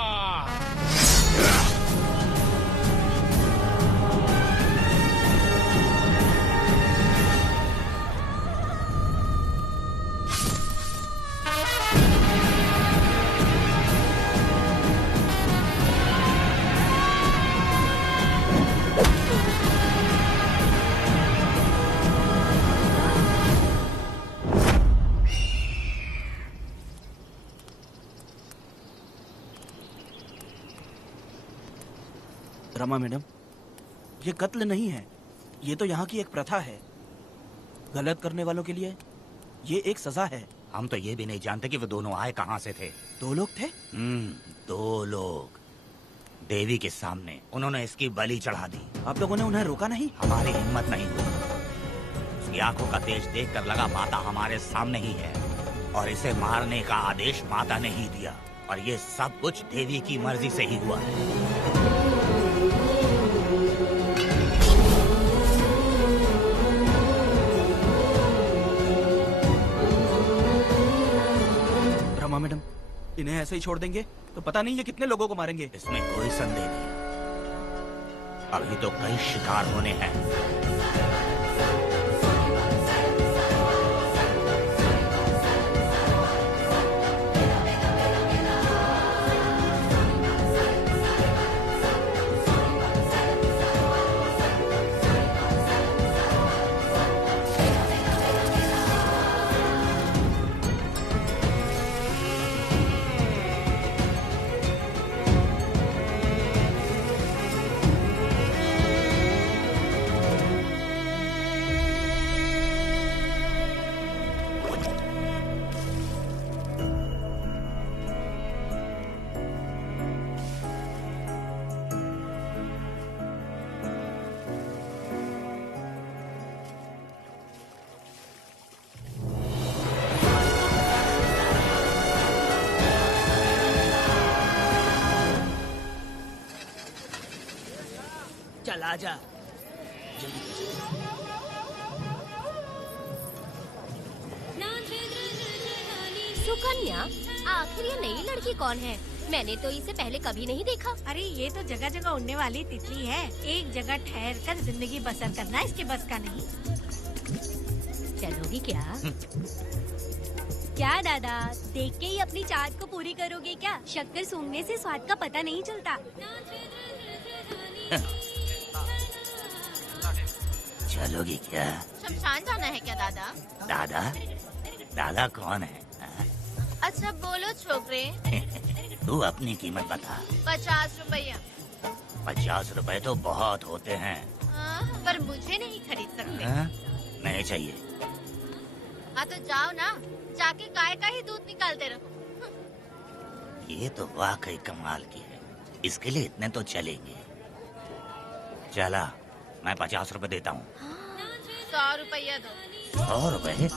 रमा मैडम, ये कत्ल नहीं है, ये तो यहाँ की एक प्रथा है। गलत करने वालों के लिए ये एक सजा है। हम तो ये भी नहीं जानते कि वो दोनों आए कहाँ से थे। 2 लोग थे? 2 लोग देवी के सामने, उन्होंने इसकी बलि चढ़ा दी। आप लोगों ने उन्हें रोका नहीं? हमारी हिम्मत नहीं हुई। उसकी आंखों का तेज देखकर लगा माता हमारे सामने ही है और इसे मारने का आदेश माता ने ही दिया, और ये सब कुछ देवी की मर्जी से ही हुआ है। मैडम, इन्हें ऐसे ही छोड़ देंगे तो पता नहीं ये कितने लोगों को मारेंगे। इसमें कोई संदेह नहीं, अभी तो कई शिकार होने हैं। चल आजा। सुकन्या, आखिर ये नई लड़की कौन है? मैंने तो इसे पहले कभी नहीं देखा। अरे ये तो जगह जगह उड़ने वाली तितली है। एक जगह ठहर कर जिंदगी बसर करना इसके बस का नहीं। चलोगी क्या? क्या दादा, देख के ही अपनी चाट को पूरी करोगे क्या? शक्कर सूंघने से स्वाद का पता नहीं चलता। चलोगी क्या? शमशान जाना है क्या दादा? दादा? दादा कौन है? अच्छा बोलो छोकरे। तू अपनी कीमत बता। 50 रुपया। 50 रुपए तो बहुत होते हैं। पर मुझे नहीं खरीद सकते। नहीं चाहिए। हाँ तो जाओ ना, जाके गाय का ही दूध निकालते रहो। ये तो वाकई कमाल की है। इसके लिए इतने तो चलेंगे। चला, मैं 50 रुपए देता हूँ। 100 रुपया दो। 100 रुपए?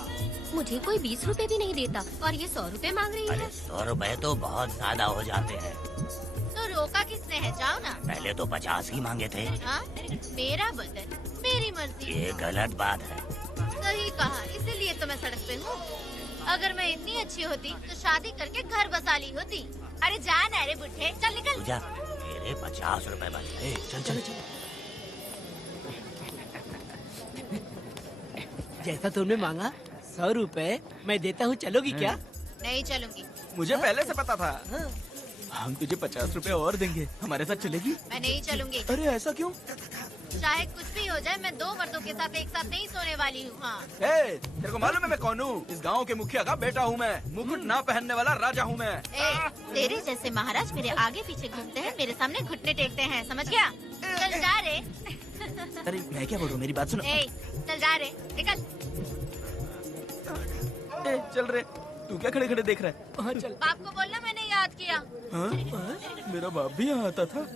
मुझे कोई 20 रुपए भी नहीं देता और ये 100 रुपए मांग रही है। अरे 100 रुपए तो बहुत ज्यादा हो जाते हैं। तो रोका किसने है? जाओ ना। पहले तो 50 ही मांगे थे। हाँ? मेरा बदन, मेरी मर्जी। ये गलत बात है। सही कहा, इसीलिए तो मैं सड़क पे हूँ। अगर मैं इतनी अच्छी होती तो शादी करके घर बसा ली होती। अरे जा ना रे बुढ़े, चल निकल। जा, मेरे 50 रुपए बच गए। चल चल चल। जैसा तुमने मांगा 100 रुपए मैं देता हूँ, चलोगी क्या? नहीं चलूंगी। मुझे पहले से पता था। हम तुझे 50 रुपए और देंगे, हमारे साथ चलेगी? मैं नहीं चलूंगी। अरे ऐसा क्यों? चाहे कुछ भी हो जाए, मैं 2 मर्दों के साथ एक साथ नहीं सोने वाली हूँ। हाँ। तेरे को मालूम है मैं कौन हूँ? इस गांव के मुखिया का बेटा हूँ मैं। मुकुट ना पहनने वाला राजा हूँ मैं। तेरे जैसे महाराज मेरे आगे पीछे घूमते हैं, मेरे सामने घुटने टेकते हैं, समझ गया? चल जा रे। अरे मैं क्या बोल रहा हूँ, मेरी बात सुनो। चल जा रे, निकल। चल रे, तू क्या खड़े खड़े देख रहा है? चल। बाप को बोलना मैंने याद किया। मेरा बाप भी यहाँ आता था।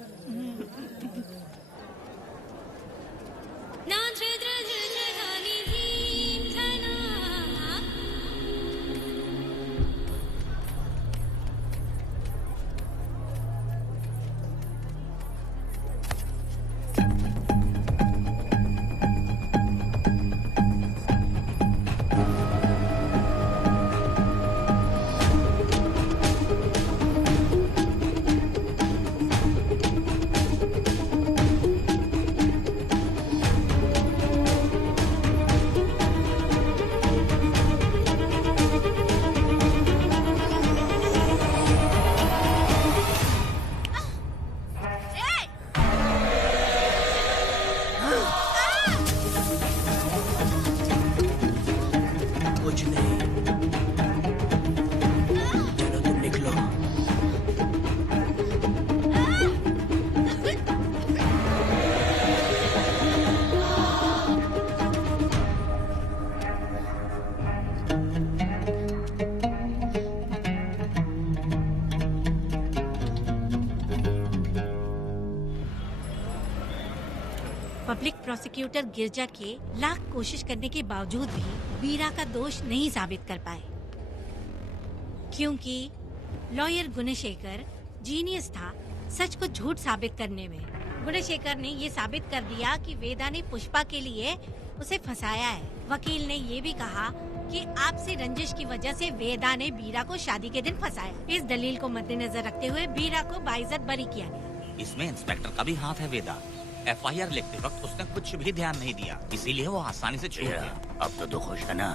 पब्लिक प्रोसिक्यूटर गिरजा के लाख कोशिश करने के बावजूद भी वीरा का दोष नहीं साबित कर पाए, क्योंकि लॉयर गुणशेखर जीनियस था सच को झूठ साबित करने में। गुणशेखर ने ये साबित कर दिया कि वेदा ने पुष्पा के लिए उसे फंसाया है। वकील ने ये भी कहा कि आपसी रंजिश की वजह से वेदा ने वीरा को शादी के दिन फंसाया। इस दलील को मद्देनजर रखते हुए वीरा को बाइज्जत बरी किया गया। इसमें इंस्पेक्टर का भी हाथ है वेदा। FIR लिखते वक्त उसने कुछ भी ध्यान नहीं दिया, इसीलिए वो आसानी से छूट गया। अब तो तू खुश है ना?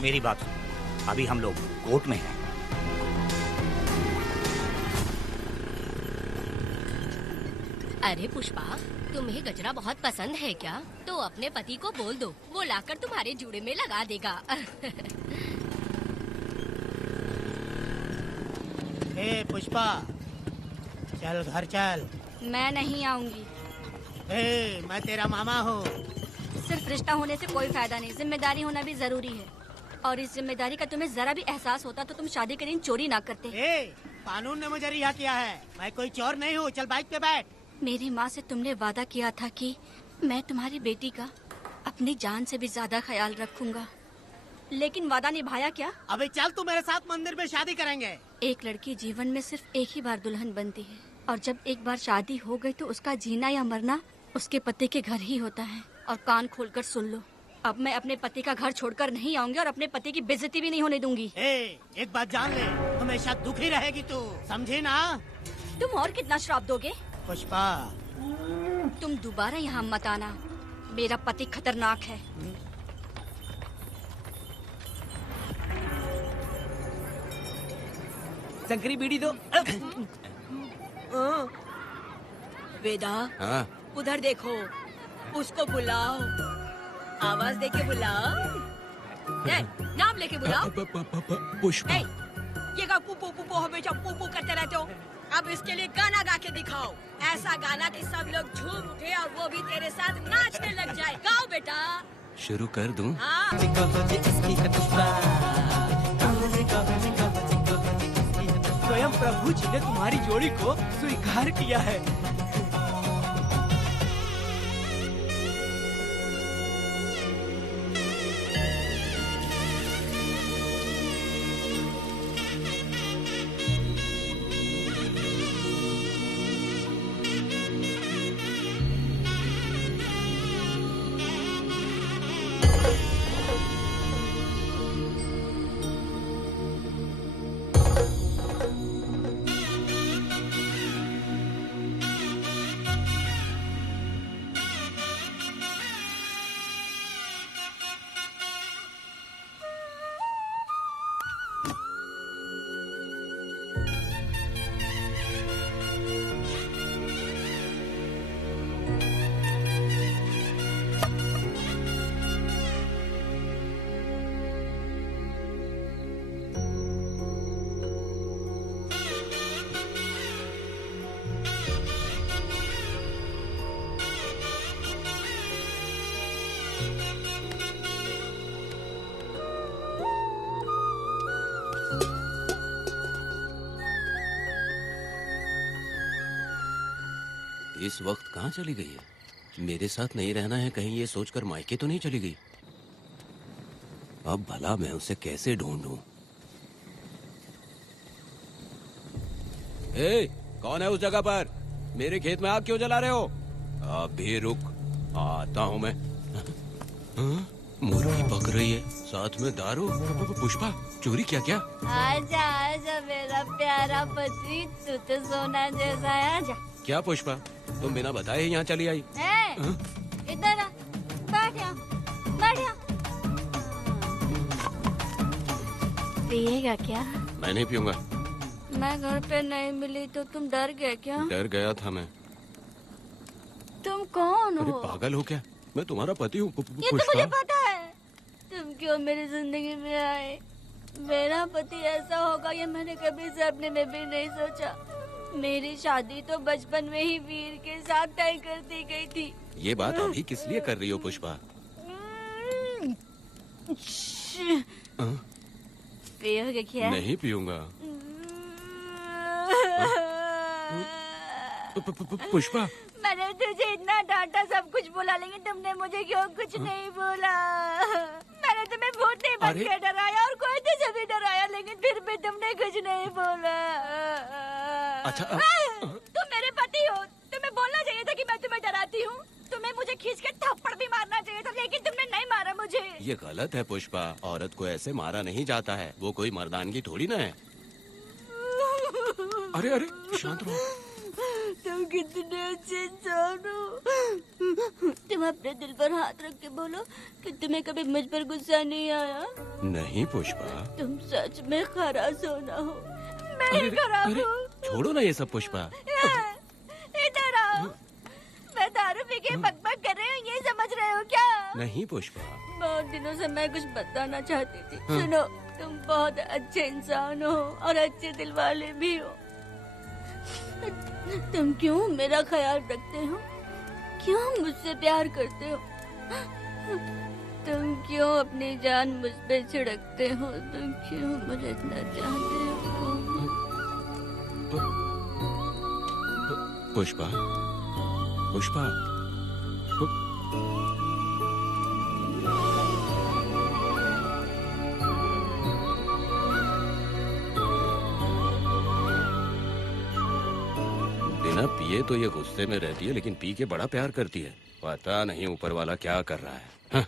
मेरी बात सुन, अभी हम लोग कोर्ट में हैं। अरे पुष्पा, तुम्हें गजरा बहुत पसंद है क्या? तो अपने पति को बोल दो, वो लाकर तुम्हारे जूड़े में लगा देगा। ए पुष्पा, चल घर चल। मैं नहीं आऊंगी। ए, मैं तेरा मामा हूँ। सिर्फ रिश्ता होने से कोई फायदा नहीं, जिम्मेदारी होना भी जरूरी है। और इस जिम्मेदारी का तुम्हें जरा भी एहसास होता तो तुम शादी के दिन चोरी ना करते। कानून ने मुझे रिहा किया है, मैं कोई चोर नहीं हूँ। चल बाइक पे बैठ। मेरी माँ से तुमने वादा किया था कि मैं तुम्हारी बेटी का अपनी जान से भी ज्यादा ख्याल रखूंगा, लेकिन वादा निभाया क्या? अबे चल, तू मेरे साथ मंदिर में शादी करेंगे। एक लड़की जीवन में सिर्फ एक ही बार दुल्हन बनती है, और जब एक बार शादी हो गई तो उसका जीना या मरना उसके पति के घर ही होता है। और कान खोलकर सुन लो, अब मैं अपने पति का घर छोड़कर नहीं आऊंगी और अपने पति की बेइज्जती भी नहीं होने दूंगी। एक बात जान ले, हमेशा दुखी रहेगी तू, समझी ना? तुम और कितना श्राप दोगे? पुष्पा, तुम दोबारा यहाँ मत आना, मेरा पति खतरनाक है। शंकरी बीड़ी दो। वेदा, हाँ? उधर देखो, उसको बुलाओ, आवाज दे के बुलाओ। नाम लेके बुलाओ। पुष्पा। ये का पुपू पुपू हमेशा पुपू करते रहते हो। अब इसके लिए गाना गा के दिखाओ, ऐसा गाना कि सब लोग झूम उठे और वो भी तेरे साथ नाचने लग जाए। गाओ बेटा। शुरू कर दूं? हाँ। स्वयं प्रभु जी ने तुम्हारी जोड़ी को स्वीकार किया है। इस वक्त कहाँ चली गई है? मेरे साथ नहीं रहना है कहीं ये सोचकर मायके तो नहीं चली गई? अब भला मैं उसे कैसे ढूंढूं? ए, कौन है उस जगह पर? मेरे खेत में आग क्यों जला रहे हो? अभी रुक, आता हूँ मैं। हाँ? मुर्गी पक रही है, साथ में दारू। पुष्पा, चोरी क्या? आजा आजा मेरा प्यारा पति, तू तो सोना जैसा है। आजा। क्या पुष्पा, तुम बिना बताए ही यहाँ चली आई? इधर आ, बैठ यहाँ। पिएगा क्या? मैं नहीं पीऊंगा। मैं घर पे नहीं मिली तो तुम डर गए क्या? डर गया था मैं। तुम कौन अरे हो? पागल हो क्या? मैं तुम्हारा पति हूँ। ये तो मुझे पता है। तुम क्यों मेरी जिंदगी में आए? मेरा पति ऐसा होगा ये मैंने कभी सपने में भी नहीं सोचा। मेरी शादी तो बचपन में ही वीर के साथ तय कर दी गई थी। ये बात अभी किस लिए कर रही हो पुष्पा? पियोगे क्या? नहीं पीऊंगा। पुष्पा, मैंने तुझे इतना डांटा, सब कुछ बोला, लेकिन तुमने मुझे क्यों कुछ नहीं बोला? मैंने तुम्हें भूत नहीं बन के डराया और कोई तुझे भी डराया, लेकिन फिर भी तुमने कुछ नहीं बोला। अच्छा, तुम मेरे पति हो, तुम्हें बोलना चाहिए था कि मैं तुम्हें डराती हूँ। तुम्हें मुझे खींच के थप्पड़ भी मारना चाहिए था, लेकिन तुमने नहीं मारा मुझे। ये गलत है पुष्पा, औरत को ऐसे मारा नहीं जाता है, वो कोई मर्दानगी थोड़ी ना है। अरे शांत रहो। तुम कितने अच्छे इंसान हो। तुम अपने दिल पर हाथ रख के बोलो कि तुम्हें कभी मुझ पर गुस्सा नहीं आया। नहीं पुष्पा, तुम सच में खरा सोना हो। मैं ही खराब हूँ। छोड़ो ना ये सब पुष्पा। इधर आओ। मैं दारू पी के बकबक कर रही हूँ, ये समझ रहे हो क्या? नहीं पुष्पा। बहुत दिनों से मैं कुछ बताना चाहती थी। सुनो, तुम बहुत अच्छे इंसान हो और अच्छे दिल वाले भी हो। तुम क्यों मेरा ख्याल रखते हो? क्यों मुझसे प्यार करते हो? तुम क्यों अपनी जान मुझ पे छिड़कते हो? तुम क्यों मुझे इतना चाहते हो? पुष्पा, पुष्पा, बिना पिए तो ये गुस्से में रहती है, लेकिन पी के बड़ा प्यार करती है। पता नहीं ऊपर वाला क्या कर रहा है। हाँ।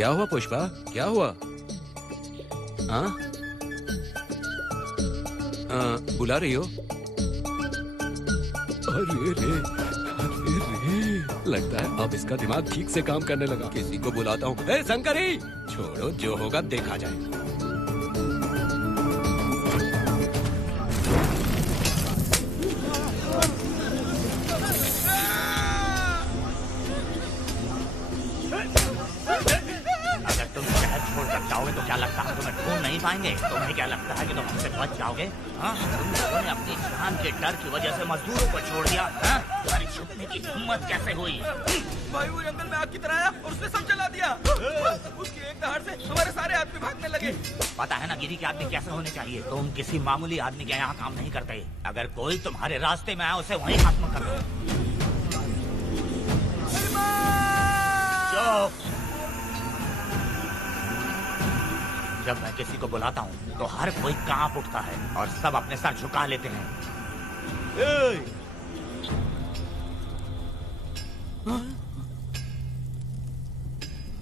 क्या हुआ पुष्पा, क्या हुआ? हाँ, बुला रही हो? अरे रे, अरे रे, लगता है अब इसका दिमाग ठीक से काम करने लगा। किसी को बुलाता हूँ। ए शंकरी, छोड़ो, जो होगा देखा जाएगा। तो क्या लगता है तुम्हें ढूंढ नहीं पाएंगे? तुम्हें क्या लगता है कि तुम हमसे बच जाओगे? हाँ, तुम लोगों ने अपनी जान के डर की वजह से मजदूरों को छोड़ दिया। हाँ? तुम्हारी छुपने की हिम्मत कैसे हुई? भाई वो जंगल में आग की तरह आया और उसने सब जला दिया। उसकी एक दहाड़ से हमारे सारे आदमी भागने लगे। पता है ना गिरी के आदमी कैसे होने चाहिए? तुम किसी मामूली आदमी के यहाँ काम नहीं करते। अगर कोई तुम्हारे रास्ते में आया उसे वहीं खत्म कर दो। चुप। जब मैं किसी को बुलाता हूँ तो हर कोई कांप उठता है और सब अपने सर झुका लेते हैं।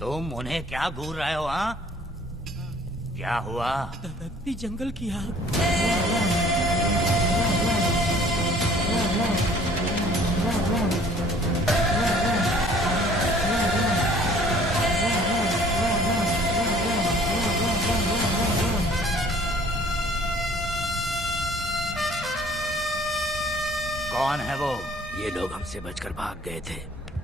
तुम उन्हें क्या घूर रहे हो? हाँ, क्या हुआ? दबकती जंगल की आग। कौन है वो? ये लोग हमसे बचकर भाग गए थे।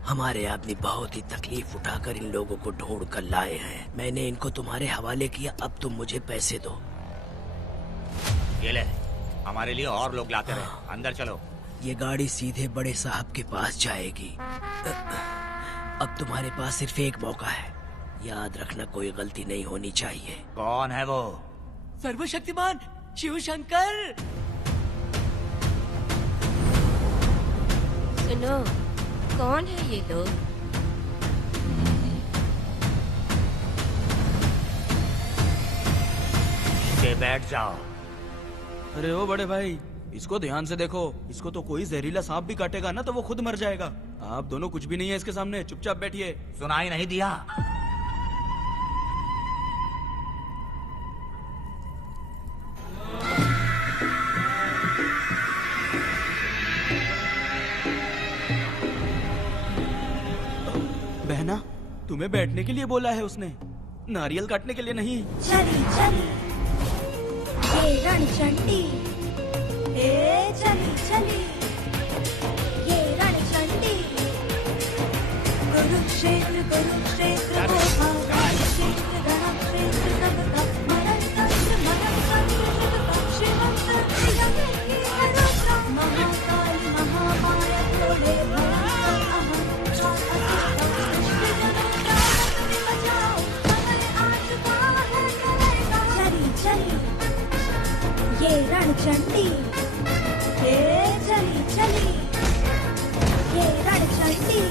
हमारे आदमी बहुत ही तकलीफ उठाकर इन लोगों को ढूंढ कर लाए हैं। मैंने इनको तुम्हारे हवाले किया, अब तुम मुझे पैसे दो। ये ले, हमारे लिए और लोग लाते रहे। अंदर चलो। ये गाड़ी सीधे बड़े साहब के पास जाएगी। अब तुम्हारे पास सिर्फ एक मौका है, याद रखना कोई गलती नहीं होनी चाहिए। कौन है वो? सर्वशक्तिमान शिव शंकर। सुनो, कौन है ये लोग? बैठ जाओ। अरे ओ बड़े भाई, इसको ध्यान से देखो। इसको तो कोई जहरीला सांप भी काटेगा ना तो वो खुद मर जाएगा। आप दोनों कुछ भी नहीं है इसके सामने, चुपचाप बैठिए। सुनाई नहीं दिया? बहना, तुम्हें बैठने के लिए बोला है उसने, नारियल काटने के लिए नहीं। चली चली ये रणचंडी, चली चली ये रणचंडी। कुरुक्षेत्र कुरुक्षेत्र कुरुक्षेत्र रणक्षेत्र नगता मरणतंत्र मरणतंत्र शिवंतर प्रियंकी हरुद्र महाकाली महामाया थोड़े ये रणचंडी, चली चली ये रणचंडी।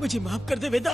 मुझे माफ कर दे वेदा।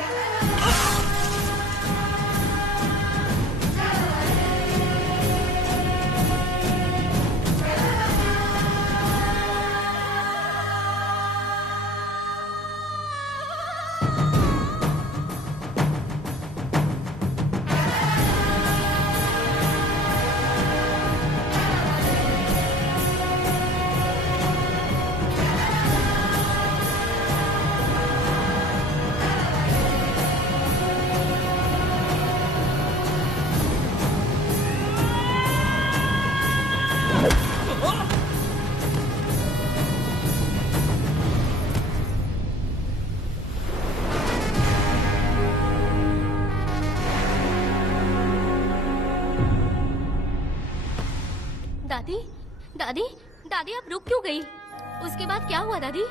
दादी दादी दादी आप रुक क्यों गई? उसके बाद क्या हुआ दादी?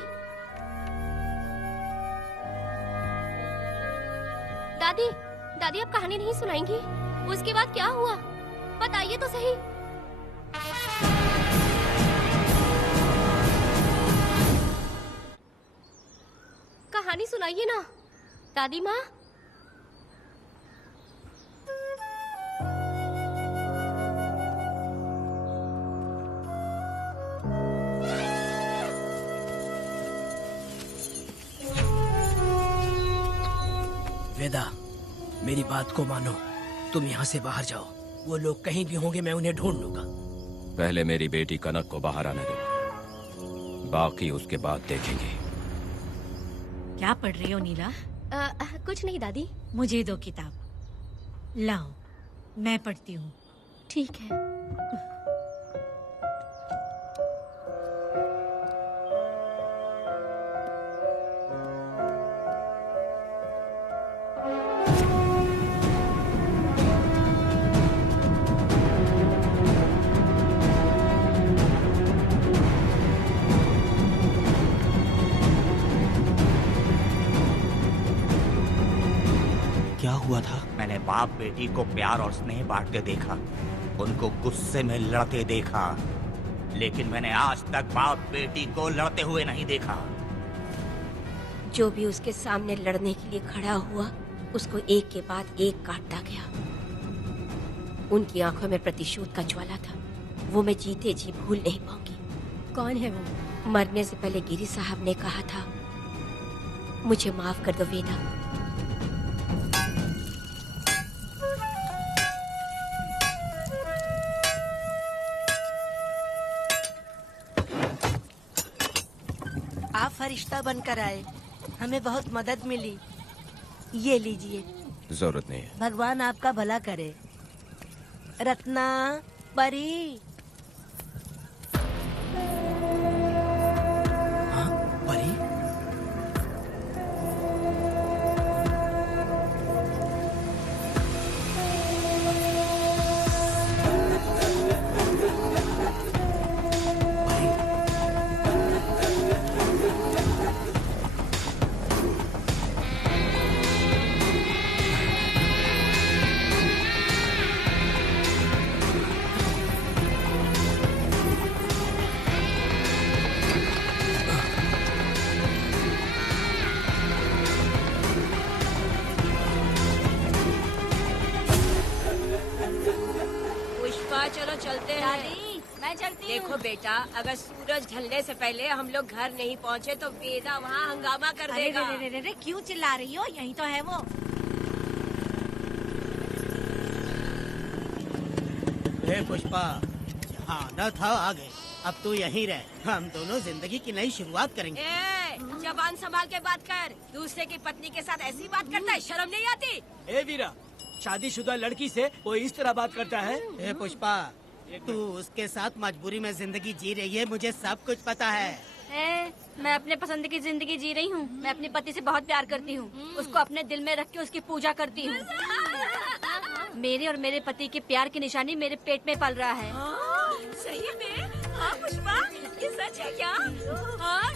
दादी दादी आप कहानी नहीं सुनाएंगी? उसके बाद क्या हुआ बताइए तो सही। कहानी सुनाइए ना दादी माँ। वेदा, मेरी बात को मानो, तुम यहाँ से बाहर जाओ। वो लोग कहीं भी होंगे, मैं उन्हें ढूंढ लूंगा। पहले मेरी बेटी कनक को बाहर आने दो, बाकी उसके बाद देखेंगे। क्या पढ़ रही हो नीला? कुछ नहीं दादी। मुझे दो किताब। लाओ, मैं पढ़ती हूँ। ठीक है। क्या हुआ था? मैंने बाप बेटी को प्यार और स्नेह बांटते देखा, उनको गुस्से में लड़ते देखा, लेकिन मैंने आज तक बाप बेटी को लड़ते हुए नहीं देखा। जो भी उसके सामने लड़ने के लिए खड़ा हुआ, उसको एक के बाद एक काटता गया। उनकी आंखों में प्रतिशोध का ज्वाला था, वो मैं जीते जी भूल नहीं पाऊंगी। कौन है वो? मरने से पहले गिरी साहब ने कहा था, मुझे माफ कर दो वेदा। आप फरिश्ता बनकर आए, हमें बहुत मदद मिली। ये लीजिए। जरूरत नहीं है। भगवान आपका भला करे। रत्ना, परी। परी? चलो चलते हैं। दादी, मैं चलती हूँ। देखो बेटा, अगर सूरज ढलने से पहले हम लोग घर नहीं पहुँचे तो वेदा वहाँ हंगामा कर देगा। अरे रे रे रे, क्यों चिल्ला रही हो? यही तो है वो। हे पुष्पा, हाँ न था आ गए। अब तू यहीं रह, हम दोनों जिंदगी की नई शुरुआत करेंगे। ए, जबान संभाल के बात कर। दूसरे की पत्नी के साथ ऐसी बात करता है, शर्म नहीं आती? ए वीरा, शादीशुदा लड़की से कोई इस तरह बात करता है? हे पुष्पा, तू उसके साथ मजबूरी में जिंदगी जी रही है, मुझे सब कुछ पता है। मैं अपने पसंद की जिंदगी जी रही हूँ। मैं अपने पति से बहुत प्यार करती हूँ, उसको अपने दिल में रख के उसकी पूजा करती हूँ। मेरे और मेरे पति के प्यार की निशानी मेरे पेट में पल रहा है। सही में? हाँ पुष्पा, ये सच है क्या? हाँ,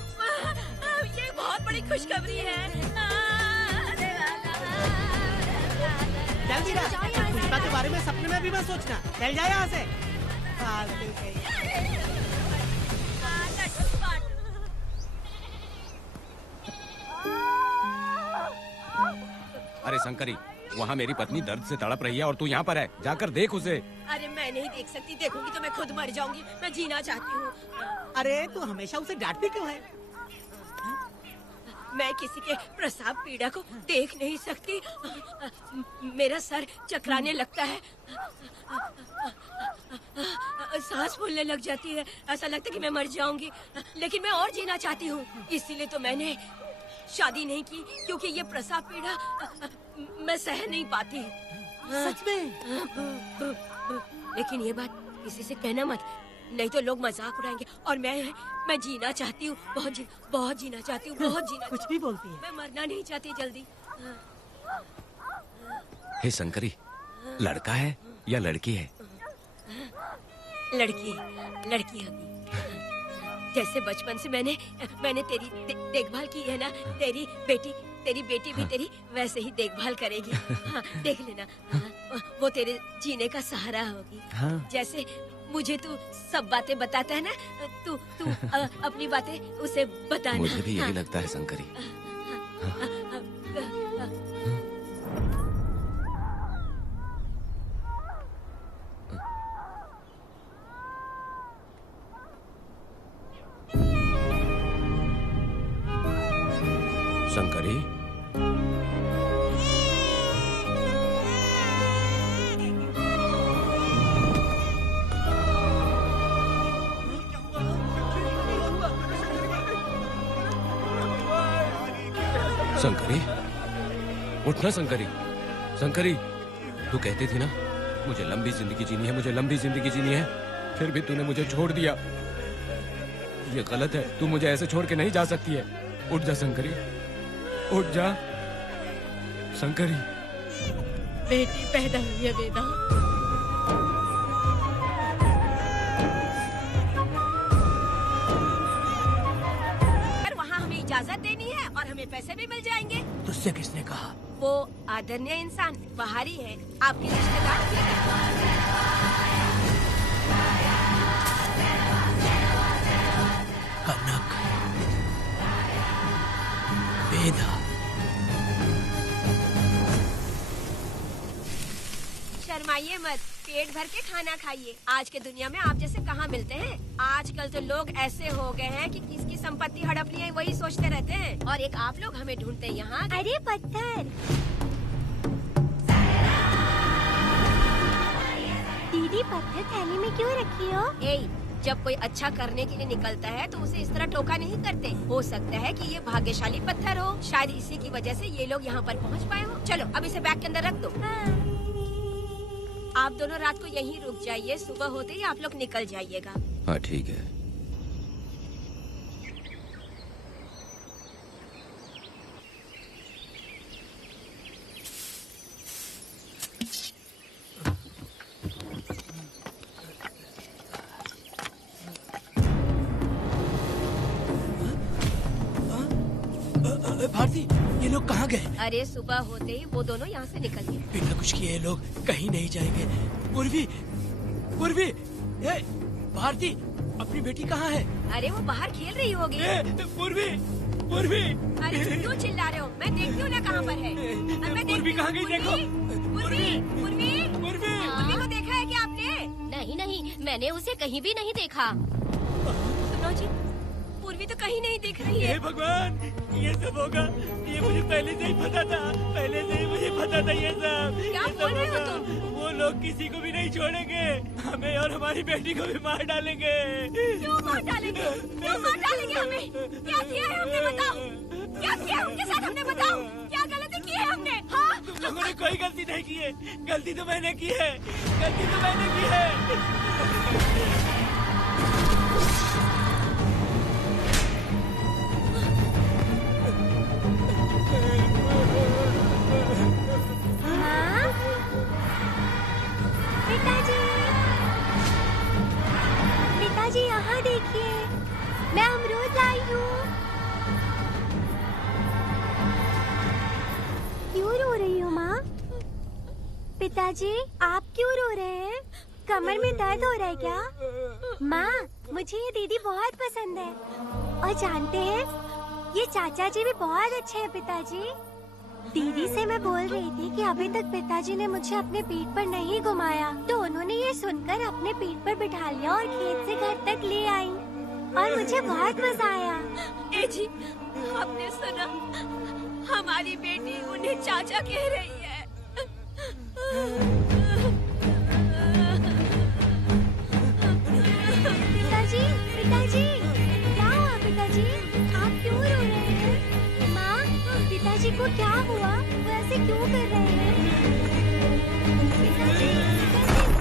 ये बहुत बड़ी खुशखबरी है। चल वीरा, पुष्पा के बारे में सपने में भी मत सोचना। चल जाए यहाँ से। अरे शंकरी, वहाँ मेरी पत्नी दर्द से तड़प रही है और तू यहाँ पर है, जाकर देख उसे। अरे मैं नहीं देख सकती, देखूंगी तो मैं खुद मर जाऊंगी। मैं जीना चाहती हूँ। अरे तू हमेशा उसे डांटती क्यों है? मैं किसी के प्रसाव पीड़ा को देख नहीं सकती। मेरा सर चकराने लगता है, सांस फूलने लग जाती है, ऐसा लगता है कि मैं मर जाऊंगी। लेकिन मैं और जीना चाहती हूँ, इसीलिए तो मैंने शादी नहीं की, क्योंकि ये प्रसाव पीड़ा मैं सह नहीं पाती। सच में? लेकिन ये बात किसी से कहना मत, नहीं तो लोग मजाक उड़ाएंगे। और मैं जीना चाहती हूँ, बहुत जीना चाहती हूँ, बहुत जीना। कुछ भी बोलती है। मैं मरना नहीं चाहती जल्दी। हे शंकरी, लड़का है या लड़की है? लड़की लड़की होगी। जैसे बचपन से मैंने तेरी देखभाल की है ना, तेरी बेटी भी तेरी वैसे ही देखभाल करेगी। हाँ, देख लेना। हाँ, वो तेरे जीने का सहारा होगी। हाँ। जैसे मुझे तू सब बातें बताता है ना, तू अपनी बातें उसे बताना। मुझे भी यही हाँ। लगता है शंकरी। शंकरी, शंकरी, उठना शंकरी। शंकरी, तू कहती थी ना मुझे लंबी जिंदगी जीनी है, मुझे लंबी जिंदगी जीनी है, फिर भी तूने मुझे छोड़ दिया। ये गलत है, तू मुझे ऐसे छोड़ के नहीं जा सकती है। उठ जा शंकरी, उठ जा शंकरी। बेटी पैदा हुई है वेदा। वहाँ हमें इजाजत देनी है और हमें पैसे भी मिल जाएंगे। तुझसे किसने कहा? वो आदरणीय इंसान बाहरी है, आपके रिश्तेदार भी है। कनक, वेदा, शर्माइए मत, पेट भर के खाना खाइए। आज के दुनिया में आप जैसे कहाँ मिलते हैं। आजकल तो लोग ऐसे हो गए हैं कि किसकी संपत्ति हड़प ली है वही सोचते रहते हैं, और एक आप लोग हमें ढूंढते हैं यहाँ। अरे पत्थर, दीदी पत्थर थैली में क्यों रखी हो? जब कोई अच्छा करने के लिए निकलता है तो उसे इस तरह टोका नहीं करते। हो सकता है कि ये भाग्यशाली पत्थर हो, शायद इसी की वजह से ये लोग यहाँ पर पहुँच पाए हो। चलो अब इसे बैग के अंदर रख दो। आप दोनों रात को यहीं रुक जाइए, सुबह होते ही आप लोग निकल जाइएगा। हाँ ठीक है। भारती, ये लोग कहाँ गए? अरे सुबह होते ही वो दोनों यहाँ से निकल गए। बिना कुछ किए ये लोग कहीं नहीं जाएंगे। पूर्वी, पूर्वी, ए, भारती, अपनी बेटी कहाँ है? अरे वो बाहर खेल रही होगी। पूर्वी, पूर्वी। अरे क्यों चिल्ला रहे हो? मैं देखती हूँ ना कहाँ पर है। पूर्वी कहाँ गई? देखो। पूर्वी को देखा है क्या आपने? नहीं, मैंने उसे कहीं भी नहीं देखा। सुनो जी, पूर्वी तो कहीं नहीं दिख रही है। हे भगवान, ये सब होगा, ये मुझे पहले से ही पता था। पहले से ही मुझे पता था ये सब। क्या बोल रहे हो तुम? वो लोग किसी को भी नहीं छोड़ेंगे, हमें और हमारी बेटी को भी मार डालेंगे। क्यों मार डालेंगे? क्यों मार डालेंगे हमें? क्या किया है हमने बताओ? क्या किया है उनके साथ हमने बताओ? क्या गलती की है हमने? हाँ? तुम लोगों ने कोई गलती नहीं की है। गलती तो मैंने की है, गलती तो मैंने की है। पिताजी यहाँ देखिए, मैं अमरूद लाई हूँ। क्यों रो रही हो माँ? पिताजी आप क्यों रो रहे हैं? कमर में दर्द हो रहा है क्या? माँ, मुझे ये दीदी बहुत पसंद है, और जानते हैं ये चाचा जी भी बहुत अच्छे हैं। पिताजी, दीदी से मैं बोल रही थी कि अभी तक पिताजी ने मुझे अपने पीठ पर नहीं घुमाया, तो उन्होंने ये सुनकर अपने पीठ पर बिठा लिया और खेत से घर तक ले आई, और मुझे बहुत मजा आया। ए जी, आपने सुना? हमारी बेटी उन्हें चाचा कह रही है। पिताजी, पिताजी, क्या हुआ पिताजी? आप क्यों रो रहे हैं? माँ, पिताजी को क्या हुआ? वो ऐसे क्यों कर रहे हैं? पिताजी,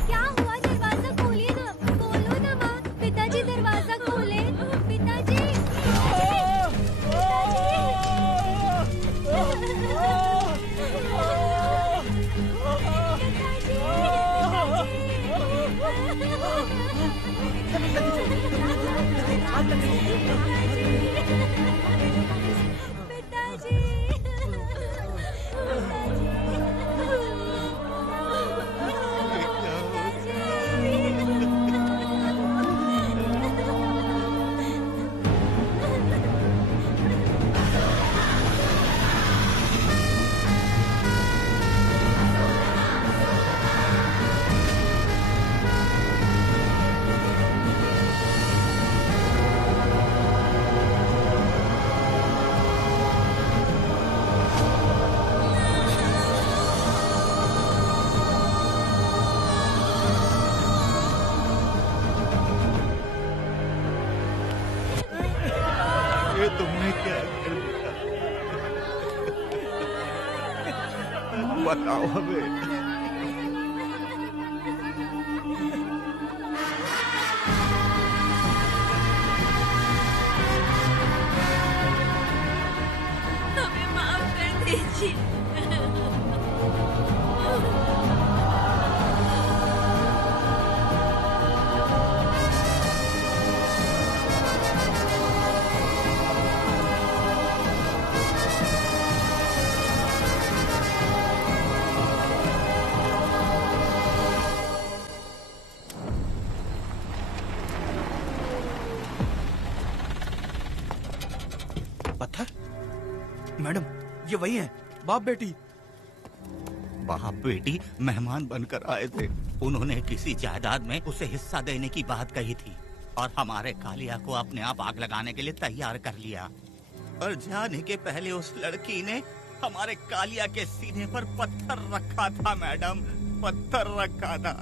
क्या हुआ? दरवाजा खोलिए ना, खोलो ना माँ। पिताजी दरवाजा खोले। पिताजी, बताओ हमें। हमें माफ कर दीजिए। पत्थर? मैडम, ये वही है, बाप बेटी। बाप बेटी मेहमान बनकर आए थे। उन्होंने किसी जायदाद में उसे हिस्सा देने की बात कही थी और हमारे कालिया को अपने आप आग लगाने के लिए तैयार कर लिया। और जाने के पहले उस लड़की ने हमारे कालिया के सीने पर पत्थर रखा था मैडम, पत्थर रखा था।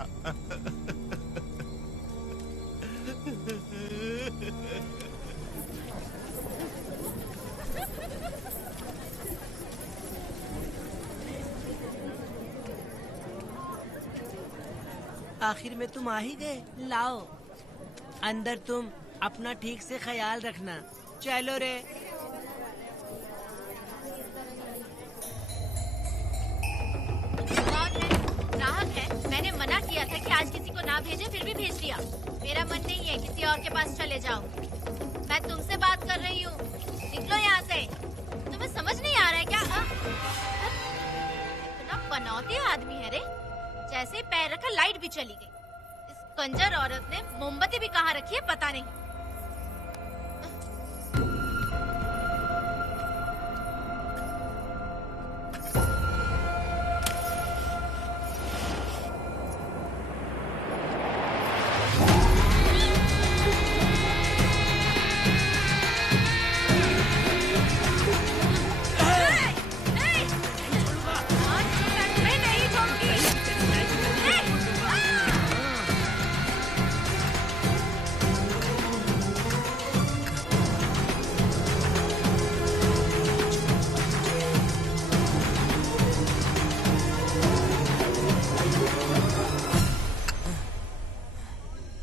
आखिर में तुम आ ही गए। लाओ अंदर, तुम अपना ठीक से ख्याल रखना। चलो रे। ग्राहक है, मैंने मना किया था कि आज किसी को ना भेजे, फिर भी भेज दिया। मेरा मन नहीं है किसी और के पास चले जाओ। मैं तुमसे बात कर रही हूँ, निकलो यहाँ से। तुम्हें समझ नहीं आ रहा है क्या? इतना पनौती आदमी है रे, जैसे पैर रखा लाइट भी चली गई। इस कंजर औरत ने मोमबत्ती भी कहाँ रखी है पता नहीं।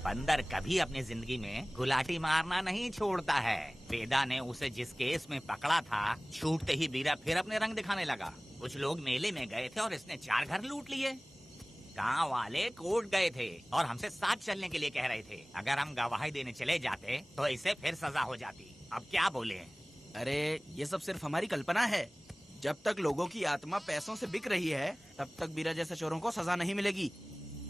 बंदर कभी अपनी जिंदगी में गुलाटी मारना नहीं छोड़ता है। वेदा ने उसे जिस केस में पकड़ा था, छूटते ही वीरा फिर अपने रंग दिखाने लगा। कुछ लोग मेले में गए थे और इसने 4 घर लूट लिए। गांव वाले कोर्ट गए थे और हमसे साथ चलने के लिए कह रहे थे। अगर हम गवाही देने चले जाते तो इसे फिर सजा हो जाती। अब क्या बोले? अरे ये सब सिर्फ हमारी कल्पना है। जब तक लोगों की आत्मा पैसों से बिक रही है, तब तक वीरा जैसे चोरों को सजा नहीं मिलेगी।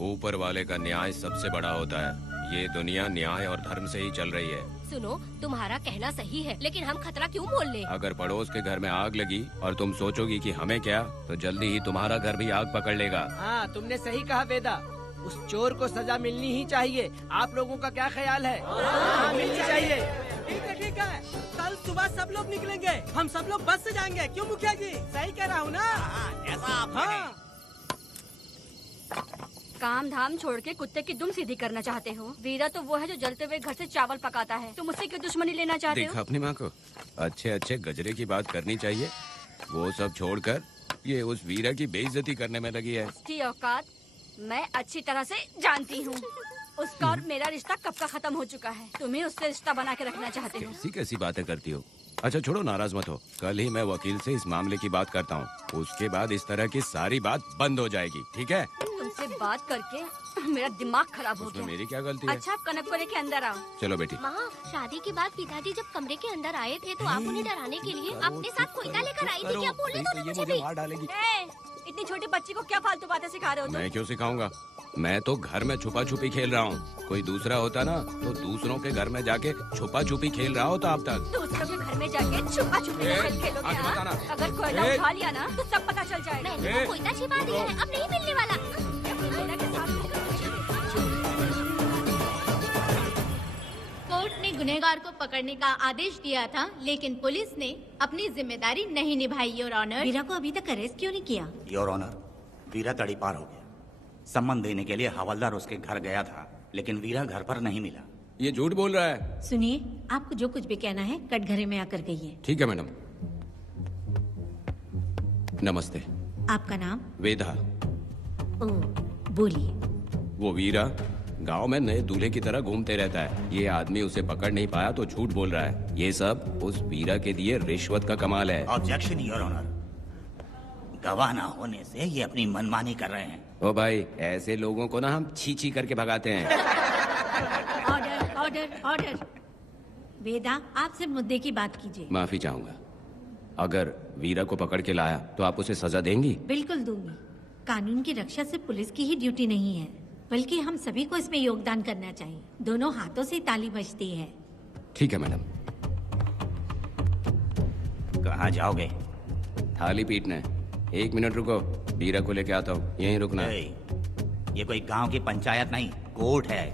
ऊपर वाले का न्याय सबसे बड़ा होता है। ये दुनिया न्याय और धर्म से ही चल रही है। सुनो, तुम्हारा कहना सही है, लेकिन हम खतरा क्यों मोल ले? अगर पड़ोस के घर में आग लगी और तुम सोचोगी कि हमें क्या, तो जल्दी ही तुम्हारा घर भी आग पकड़ लेगा। हाँ, तुमने सही कहा वेदा। उस चोर को सजा मिलनी ही चाहिए। आप लोगों का क्या ख्याल है? हाँ, मिलनी चाहिए। ठीक है। कल सुबह सब लोग निकलेंगे। हम सब लोग बस से जाएंगे। क्यों मुखिया जी? सही कह रहा हूँ ना? ऐसा आप हाँ। काम धाम छोड़ के कुत्ते की दुम सीधी करना चाहते हो? वीरा तो वो है जो जलते हुए घर से चावल पकाता है। तुम उससे क्यों दुश्मनी लेना चाहते देखा हो? अपनी माँ को, अच्छे अच्छे गजरे की बात करनी चाहिए। वो सब छोड़कर ये उस वीरा की बेइज्जती करने में लगी है। उसकी औकात मैं अच्छी तरह से जानती हूँ। उसका और मेरा रिश्ता कब का खत्म हो चुका है। तुम्हें उससे रिश्ता बना के रखना चाहते हो। कैसी कैसी बातें करती हो। अच्छा छोड़ो, नाराज मत हो। कल ही मैं वकील से इस मामले की बात करता हूँ। उसके बाद इस तरह की सारी बात बंद हो जाएगी, ठीक है? तुमसे बात करके मेरा दिमाग खराब हो उसमें गया। मेरी क्या गलती है? अच्छा, कनक को लेके अंदर आओ। चलो बेटी। माँ, शादी के बाद पिताजी जब कमरे के अंदर आए थे तो आप उन्हें डराने के लिए अपने साथ कोयता लेकर आई थी। क्या बोले तो मुझे भी? मार डालेगी। इतनी छोटी बच्ची को क्या फालतू बातें सिखा रहे हो तुम? मैं क्यों सिखाऊंगा? मैं तो घर में छुपा छुपी खेल रहा हूँ। कोई दूसरा होता ना तो दूसरों के घर में जाके छुपा छुपी खेल रहा होता अब तक। दूसरों के घर में जाके छुपा छुपी खेलोगे? आगे हाँ? बताना। अगर कोयला उठा लिया ना तो सब पता चल जाएगा। मैंने वो कोयता छिपा दिया है, अब नहीं मिलने वाला। कोर्ट ने गुनहगार को पकड़ने का आदेश दिया था, लेकिन पुलिस ने अपनी जिम्मेदारी नहीं निभाई। योर ऑनर, वीरा को अभी तक अरेस्ट क्यों नहीं किया? योर ऑनर, वीरा तड़ी पार हो गया। सम्मान देने के लिए हवलदार उसके घर गया था, लेकिन वीरा घर पर नहीं मिला। ये झूठ बोल रहा है। सुनिए, आपको जो कुछ भी कहना है कटघरे में आकर कहिए। ठीक है मैडम। नमस्ते। आपका नाम? वेदा। ओह, बोलिए। वो वीरा गांव में नए दूल्हे की तरह घूमते रहता है। ये आदमी उसे पकड़ नहीं पाया तो झूठ बोल रहा है। ये सब उस वीरा के दिए रिश्वत का कमाल है। Objection your honour. गवाह ना होने से ये अपनी मनमानी कर रहे हैं। ओ भाई, ऐसे लोगों को ना हम छी छी करके भगाते हैं। Order order order. वेदा, आपसे मुद्दे की बात कीजिए। माफी चाहूंगा। अगर वीरा को पकड़ के लाया तो आप उसे सजा देंगी? बिल्कुल दूंगी। कानून की रक्षा सिर्फ पुलिस की ही ड्यूटी नहीं है, बल्कि हम सभी को इसमें योगदान करना चाहिए। दोनों हाथों से ताली बजती है। ठीक है मैडम। कहाँ जाओगे? थाली पीटने। 1 मिनट रुको, वीरा को लेके आता हूँ। यहीं रुकना। ये कोई गांव की पंचायत नहीं, कोर्ट है।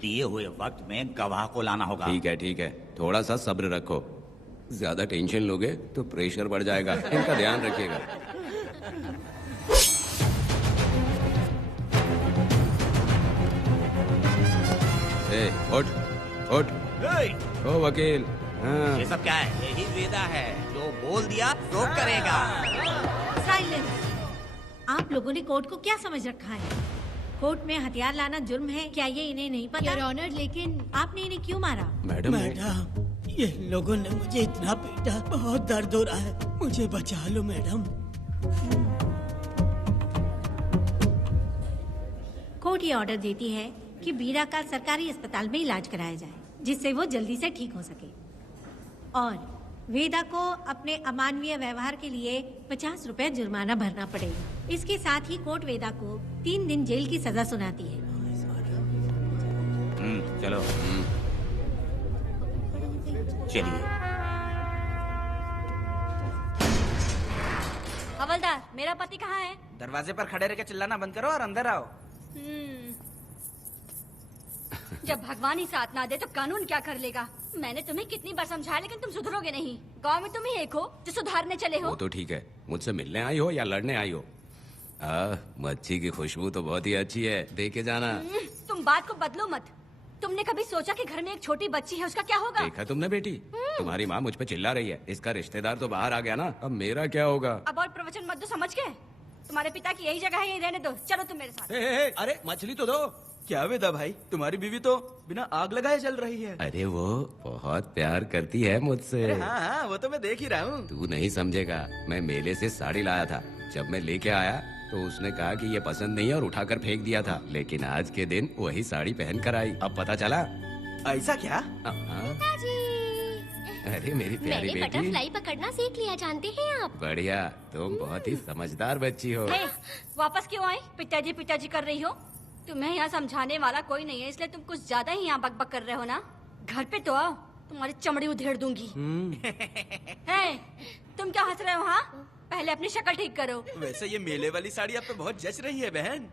दिए हुए वक्त में गवाह को लाना होगा। ठीक है, थोड़ा सा सब्र रखो। ज्यादा टेंशन लोगे तो प्रेशर बढ़ जाएगा। इनका ध्यान रखिएगा। उठ उठ। ओ वकील। हाँ। ये सब क्या है? यही वेदा है, जो बोल दिया तो करेगा। साइलेंस। आप लोगों ने कोर्ट को क्या समझ रखा है? कोर्ट में हथियार लाना जुर्म है, क्या ये इन्हें नहीं पता? योर ऑनर, लेकिन आपने इन्हें क्यों मारा? मैडम, ये लोगों ने मुझे इतना पीटा, बहुत दर्द हो रहा है, मुझे बचा लो मैडम। कोर्ट ये ऑर्डर देती है कि वीरा का सरकारी अस्पताल में इलाज कराया जाए, जिससे वो जल्दी से ठीक हो सके। और वेदा को अपने अमानवीय व्यवहार के लिए 50 रुपए जुर्माना भरना पड़ेगा। इसके साथ ही कोर्ट वेदा को 3 दिन जेल की सजा सुनाती है। चलो। चलिए। हवलदार, मेरा पति कहाँ है? दरवाजे पर खड़े रह के चिल्लाना बंद करो और अंदर आओ। जब भगवान ही साथ ना दे तो कानून क्या कर लेगा? मैंने तुम्हें कितनी बार समझाया, लेकिन तुम सुधरोगे नहीं। गांव में तुम ही एक हो जो सुधारने चले हो। वो तो ठीक है, मुझसे मिलने आई हो या लड़ने आई हो? मच्छी की खुशबू तो बहुत ही अच्छी है, दे के जाना। तुम बात को बदलो मत। तुमने कभी सोचा कि घर में एक छोटी बच्ची है, उसका क्या होगा? देखा तुमने बेटी, तुम्हारी माँ मुझ पे चिल्ला रही है। इसका रिश्तेदार तो बाहर आ गया ना, अब मेरा क्या होगा? अब और प्रवचन मत दो, समझ गए? तुम्हारे पिता की यही जगह है, यही रहने दो। चलो तुम मेरे साथ। अरे मछली तो दो। क्या वेदा भाई, तुम्हारी बीवी तो बिना आग लगाए जल रही है। अरे वो बहुत प्यार करती है मुझसे। हाँ, वो तो मैं देख ही रहा हूँ। तू नहीं समझेगा, मैं मेले से साड़ी लाया था। जब मैं लेके आया तो उसने कहा कि ये पसंद नहीं है और उठाकर फेंक दिया था, लेकिन आज के दिन वही साड़ी पहन कर आई। अब पता चला। ऐसा क्या? अरे मेरी प्यारी मैंने बेटी, बटरफ्लाई पकड़ना सीख लिया, जानते हैं आप? बढ़िया, तुम बहुत ही समझदार बच्ची हो। वापस क्यों आई? पिताजी पिताजी कर रही हो? तुम्हें यहाँ समझाने वाला कोई नहीं है, इसलिए तुम कुछ ज्यादा ही यहाँ बकबक कर रहे हो ना। घर पे तो आओ, तुम्हारी चमड़ी उधेड़ दूंगी। तुम क्या हंस रहे हो? हाँ, पहले अपनी शक्ल ठीक करो। वैसे ये मेले वाली साड़ी आप पे बहुत जच रही है बहन।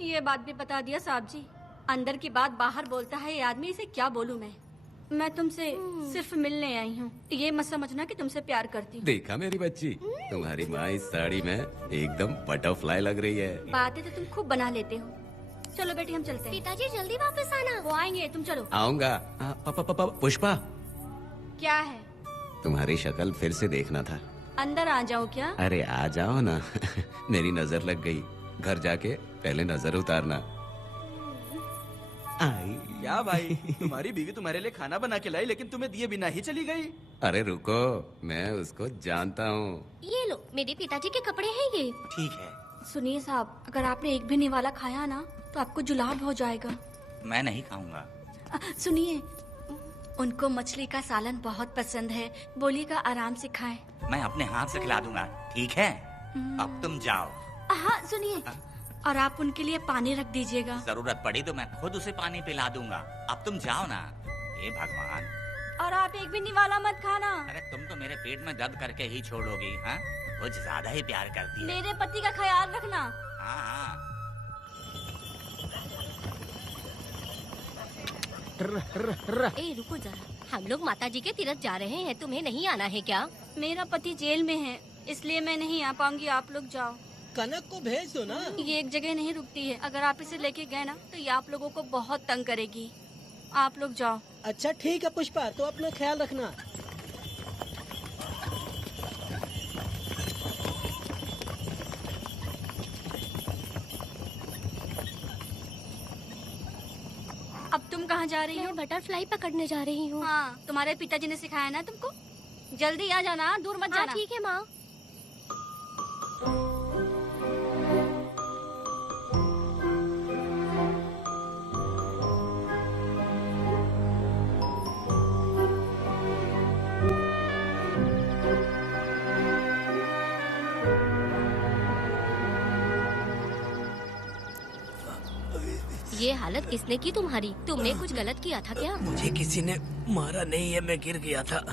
ये बात भी बता दिया साहब जी। अंदर की बात बाहर बोलता है ये आदमी, इसे क्या बोलूं मैं तुमसे सिर्फ मिलने आई हूँ। ये मत समझना कि तुमसे प्यार करती हूँ। देखा मेरी बच्ची, तुम्हारी माँ इस साड़ी में एकदम बटरफ्लाई लग रही है। बातें तो तुम खूब बना लेते हो। चलो बेटी, हम चलते हैं। पिताजी जल्दी वापस आना। वो आएंगे, तुम चलो। आऊंगा। पुष्पा, क्या है? तुम्हारी शक्ल फिर से देखना था। अंदर आ जाओ क्या? अरे आ जाओ ना। मेरी नजर लग गई। घर जाके पहले नजर उतारना। क्या भाई, तुम्हारी बीवी तुम्हारे लिए खाना बना के लाई, लेकिन तुम्हें दिए बिना ही चली गई। अरे रुको, मैं उसको जानता हूँ। ये लो, मेरे पिताजी के कपड़े हैं ये। ठीक है। सुनिए साहब, अगर आपने एक भी निवाला खाया ना तो आपको जुलाब हो जाएगा। मैं नहीं खाऊंगा। सुनिए, उनको मछली का सालन बहुत पसंद है, बोलिएगा आराम से खाएं। मैं अपने हाथ से खिला दूंगा, ठीक है? अब तुम जाओ। हाँ सुनिए, और आप उनके लिए पानी रख दीजिएगा। जरूरत पड़ी तो मैं खुद उसे पानी पिला दूंगा। अब तुम जाओ ना। हे भगवान। और आप एक भी निवाला मत खाना। अरे तुम तो मेरे पेट में दर्द करके ही छोड़ोगी। हाँ, कुछ ज्यादा ही प्यार करती है। मेरे पति का ख्याल रखना। हाँ। ए रुको जरा, हम लोग माताजी के तीर्थ जा रहे हैं, तुम्हें नहीं आना है क्या? मेरा पति जेल में है, इसलिए मैं नहीं आ पाऊंगी। आप लोग जाओ। कनक को भेज दो ना। ये एक जगह नहीं रुकती है, अगर आप इसे लेके गए ना तो ये आप लोगों को बहुत तंग करेगी। आप लोग जाओ। अच्छा ठीक है पुष्पा, तो अपना ख्याल रखना। कहाँ जा रही हो? मैं बटरफ्लाई पकड़ने जा रही हूँ। हाँ, तुम्हारे पिताजी ने सिखाया ना तुमको। जल्दी आ जाना, दूर मत जाना। ठीक है माँ। ये हालत किसने की तुम्हारी? तुमने कुछ गलत किया था क्या? मुझे किसी ने मारा नहीं है, मैं गिर गया था।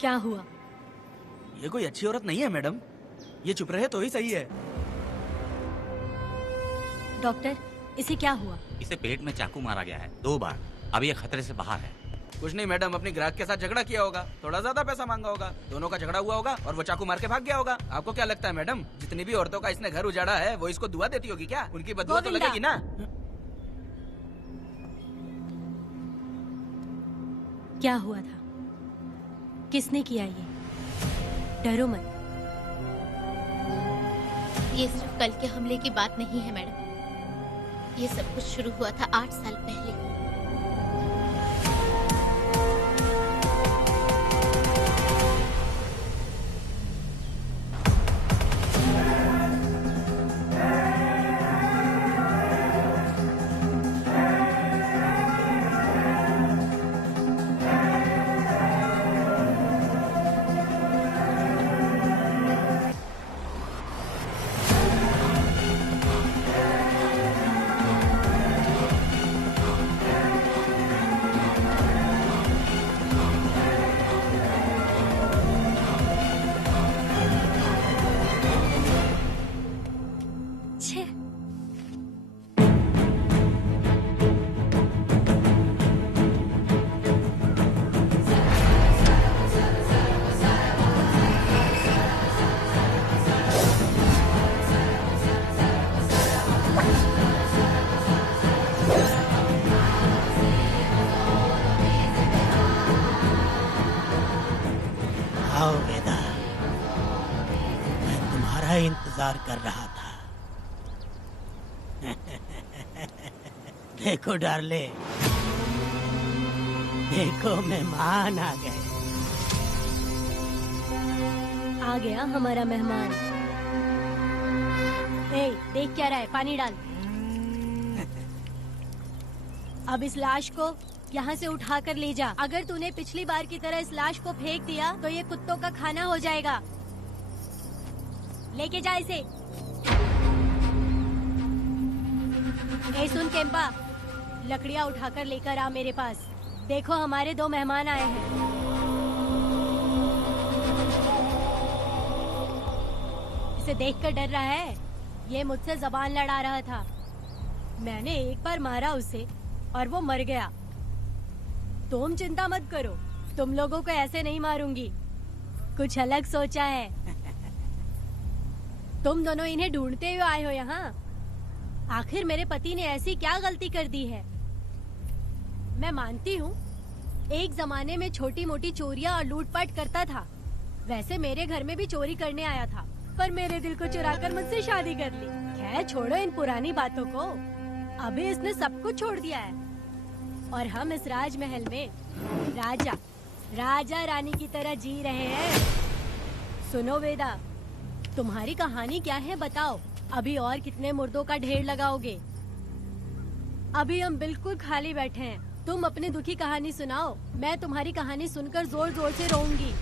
क्या हुआ? ये कोई अच्छी औरत नहीं है मैडम, ये चुप रहे तो ही सही है। डॉक्टर, इसे क्या हुआ? इसे पेट में चाकू मारा गया है 2 बार। अब ये खतरे से बाहर है। कुछ नहीं मैडम, अपनी ग्राहक के साथ झगड़ा किया होगा, थोड़ा ज्यादा पैसा मांगा होगा, दोनों का झगड़ा हुआ होगा और वो चाकू मार के भाग गया होगा। आपको क्या लगता है मैडम, जितनी भी औरतों का इसने घर उजाड़ा है वो इसको दुआ देती होगी क्या? उनकी बदुआ तो लगेगी ना। क्या हुआ था? किसने किया ये? डरो मत। ये सिर्फ कल के हमले की बात नहीं है मैडम। ये सब कुछ शुरू हुआ था 8 साल पहले। आओ वेदा, मैं तुम्हारा इंतजार कर रहा था। देखो डार्ले, देखो मेहमान आ गए। आ गया हमारा मेहमान। ए, देख क्या रहा है? पानी डाल। अब इस लाश को यहाँ से उठा कर ले जा। अगर तूने पिछली बार की तरह इस लाश को फेंक दिया तो ये कुत्तों का खाना हो जाएगा। लेके जा इसे। ए सुन केम्पा, लकड़ियाँ उठाकर लेकर आ मेरे पास। देखो हमारे 2 मेहमान आए हैं। इसे देखकर डर रहा है? ये मुझसे जबान लड़ा रहा था। मैंने एक बार मारा उसे और वो मर गया। तुम चिंता मत करो, तुम लोगों को ऐसे नहीं मारूंगी। कुछ अलग सोचा है। तुम दोनों इन्हें ढूंढते हुए आए हो यहाँ। आखिर मेरे पति ने ऐसी क्या गलती कर दी है? मैं मानती हूँ एक जमाने में छोटी मोटी चोरियाँ और लूटपाट करता था। वैसे मेरे घर में भी चोरी करने आया था, पर मेरे दिल को चुराकर मुझसे शादी कर ली। खैर छोड़ो इन पुरानी बातों को। अभी इसने सब कुछ छोड़ दिया है और हम इस राजमहल में राजा रानी की तरह जी रहे हैं। सुनो वेदा, तुम्हारी कहानी क्या है बताओ? अभी और कितने मुर्दों का ढेर लगाओगे? अभी हम बिल्कुल खाली बैठे हैं। तुम अपनी दुखी कहानी सुनाओ, मैं तुम्हारी कहानी सुनकर जोर जोर से रोऊंगी।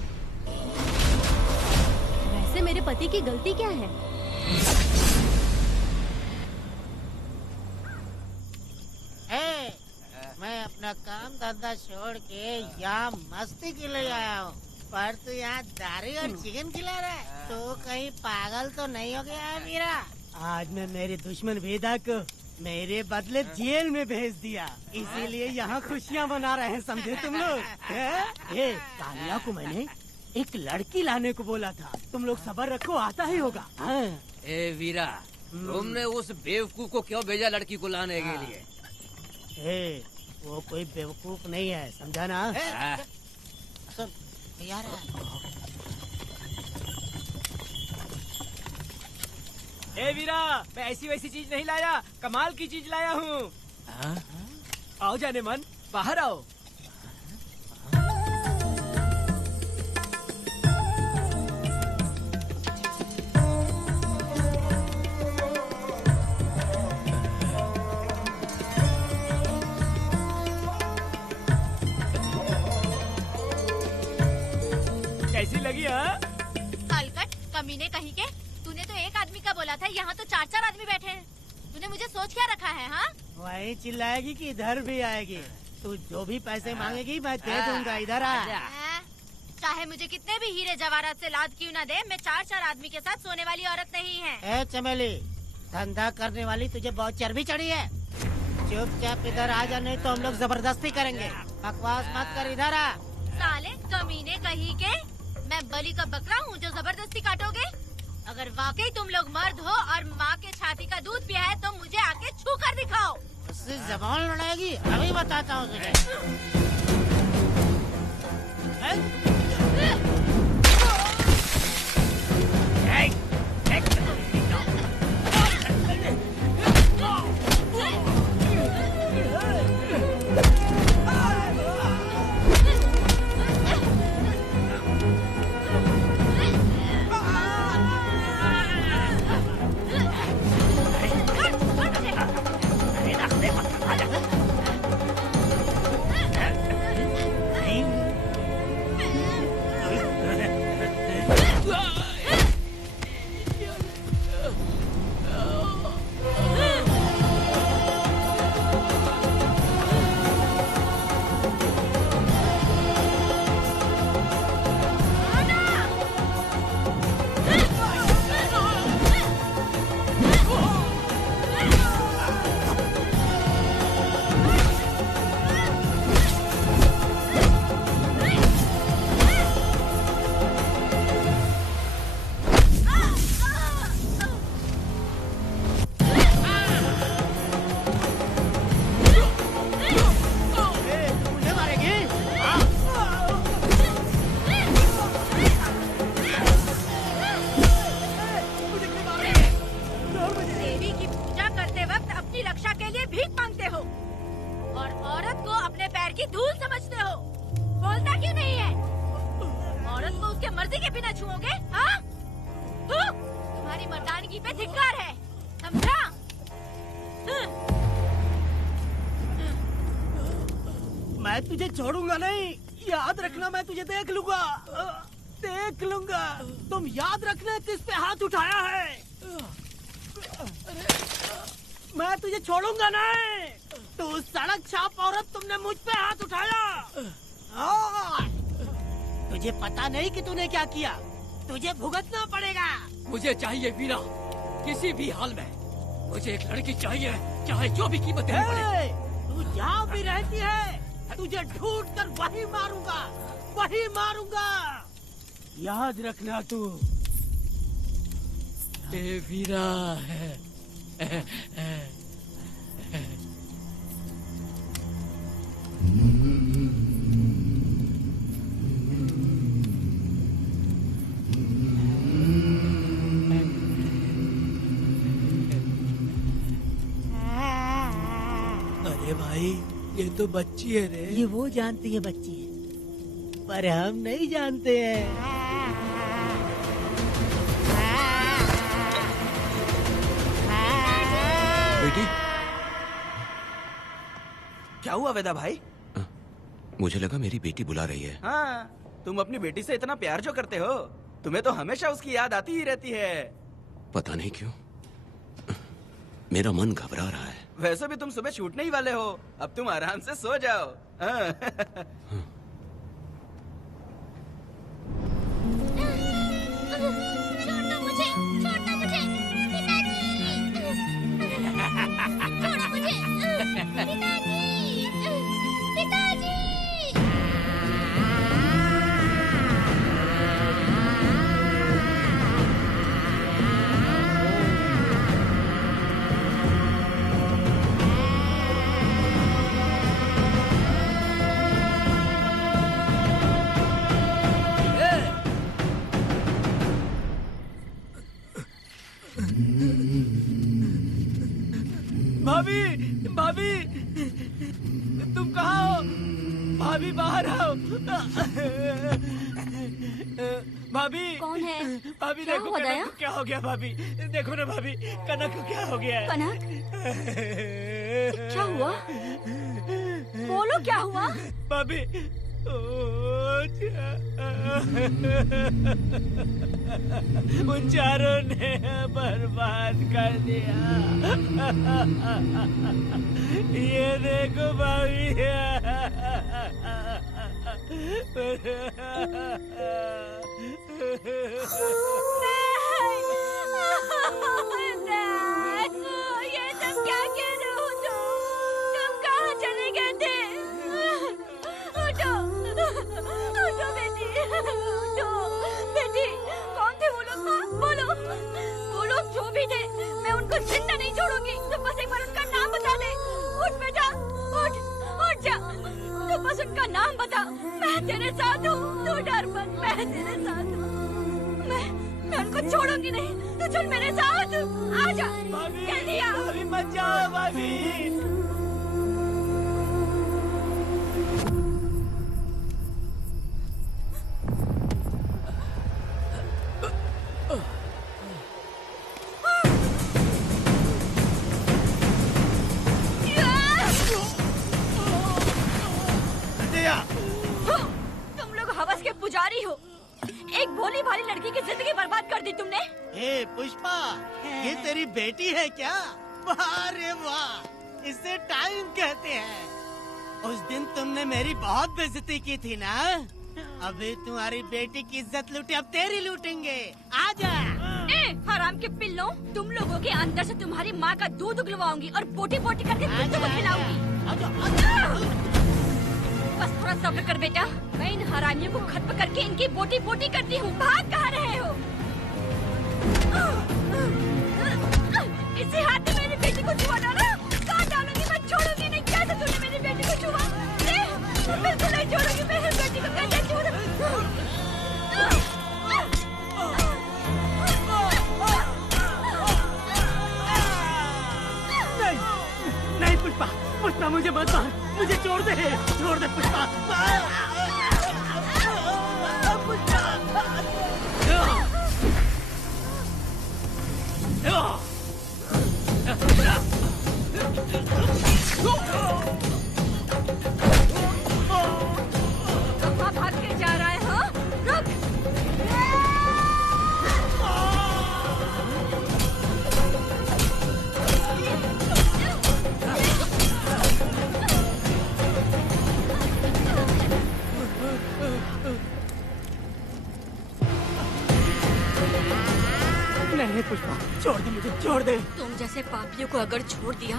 वैसे मेरे पति की गलती क्या है? मैं अपना काम धंधा छोड़ के यहाँ मस्ती के लिए आया हूँ, पर तू यहाँ दारू और चिकन खिला रहा है। तो कहीं पागल तो नहीं हो गया है मीरा? आज मैं मेरी दुश्मन वेदा को मेरे बदले जेल में भेज दिया, इसीलिए यहाँ खुशियाँ मना रहे हैं, समझे तुम लोग? ए, कालिया को मैंने एक लड़की लाने को बोला था, तुम लोग सब्र रखो, आता ही होगा। हाँ। ए वीरा, तुमने उस बेवकूफ को क्यों भेजा लड़की को लाने के लिए? ए, वो कोई बेवकूफ नहीं है, समझा ना? यार ए वीरा, मैं ऐसी वैसी चीज नहीं लाया, कमाल की चीज लाया हूँ। आओ जाने मन, बाहर आओ। कैसी लगी? हाँ, हलकट कमीने कहीं के, तूने तो एक आदमी का बोला था, यहाँ तो 4-4 आदमी बैठे हैं। तूने मुझे सोच क्या रखा है? हाँ, वही चिल्लाएगी कि इधर भी आएगी? तू जो भी पैसे मांगेगी मैं दे दूंगा, इधर आ। चाहे मुझे कितने भी हीरे जवाहरात से लाद क्यों न दे, मैं 4-4 आदमी के साथ सोने वाली औरत नहीं है। ए चमेली, धंधा करने वाली तुझे बहुत चर्बी चढ़ी है, चुपचाप इधर आ जा, नहीं तो हम लोग जबरदस्ती करेंगे। बकवास मत कर, इधर आ। साले कमीने कहीं के, मैं बलि का बकरा हूँ जो जबरदस्ती काटोगे? अगर वाकई तुम लोग मर्द हो और माँ के छाती का दूध पिया है तो मुझे आके छू कर दिखाओ। उससे जबान लड़ाएगी, अभी बताता हूँ तुझे। मैं तुझे छोड़ूंगा नहीं, याद रखना, मैं तुझे देख लूंगा, देख लूंगा। तुम याद रखना किस पे हाथ उठाया है, मैं तुझे छोड़ूंगा नहीं। तू सड़क छाप औरत, तुमने मुझ पे हाथ उठाया। तुझे पता नहीं कि तूने क्या किया, तुझे भुगतना पड़ेगा। मुझे चाहिए वीरा, किसी भी हाल में मुझे एक लड़की चाहिए, चाहे जो भी कीमत देनी पड़े। तू जहाँ भी रहती है तुझे ढूंढ कर वही मारूंगा, वही मारूंगा, याद रखना तू। वीरा है। अरे भाई, ये तो बच्ची है रे। ये वो जानती है बच्ची है, पर हम नहीं जानते हैं। बेटी, क्या हुआ वेदा भाई? मुझे लगा मेरी बेटी बुला रही है। हाँ, तुम अपनी बेटी से इतना प्यार जो करते हो, तुम्हें तो हमेशा उसकी याद आती ही रहती है। पता नहीं क्यों मेरा मन घबरा रहा है। वैसे भी तुम सुबह छूटने ही वाले हो, अब तुम आराम से सो जाओ। हाँ। छोड़ो मुझे, छोड़ो मुझे, पिताजी। छोड़ो भाभी, भाभी, तुम कहाँ हो? भाभी बाहर आओ। भाभी कौन है? भाभी क्या देखो हुआ कनक दया? को क्या हो गया भाभी, देखो ना भाभी कनक को क्या हो गया है। कनक क्या हुआ? बोलो क्या हुआ? भाभी उन चारों ने बर्बाद कर दिया। ये देखो भाभी। ये सब क्या कह रहे हो तुम कहाँ चले गए थे? उठो उठो बेटी, उठो बेटी। कौन थे वो लोग? बोलो, वो लोग जो भी थे मैं उनको जिंदा नहीं छोड़ूंगी। तो बस एक बार उनका नाम बता दे। उठ बेटा, उठ उठ जा। तो बस उनका नाम बता, मैं तेरे साथ हूँ। तू डर मत, मैं तेरे साथ हूँ। मैं उनको छोड़ूंगी नहीं। तो चल मेरे साथ, आजा। जल्दी आ। भाभी मत जाओ भाभी। तुम लोग हवस के पुजारी हो। एक भोली भाली लड़की की जिंदगी बर्बाद कर दी तुमने। ए पुष्पा, ये तेरी बेटी है क्या? वाह रे वाह, इसे टाइम कहते हैं। उस दिन तुमने मेरी बहुत बेइज्जती की थी ना? अभी तुम्हारी बेटी की इज्जत लूटी, अब तेरी लूटेंगे। आजा। ए हराम के पिल्लों, तुम लोगों के अंदर से तुम्हारी माँ का दूध उगलवाऊंगी और बोटी बोटी करके तुमको खिलाऊंगी। बस थोड़ा सब्र कर बेटा, मैं इन हरामियों को खत्म करके इनकी बोटी बोटी करती हूँ। भाग कहाँ रहे हो? इसी हाथ में मेरी बेटी को छुआ डाला। कहाँ डालूंगी, मैं छोड़ूंगी नहीं। कैसे तूने मेरी बेटी को छुआ? बिल्कुल नहीं छोड़ूंगी मेरी बेटी को। कैसे छुआ? नहीं पुष्पा, पुष्पा मुझे मत मार, मुझे छोड़ दे पुष्पा। कहाँ भाग के जा रहा है? हाँ रुक। नहीं पुष्पा, छोड़ दे मुझे, छोड़ दे। तुम जैसे पापियों को अगर छोड़ दिया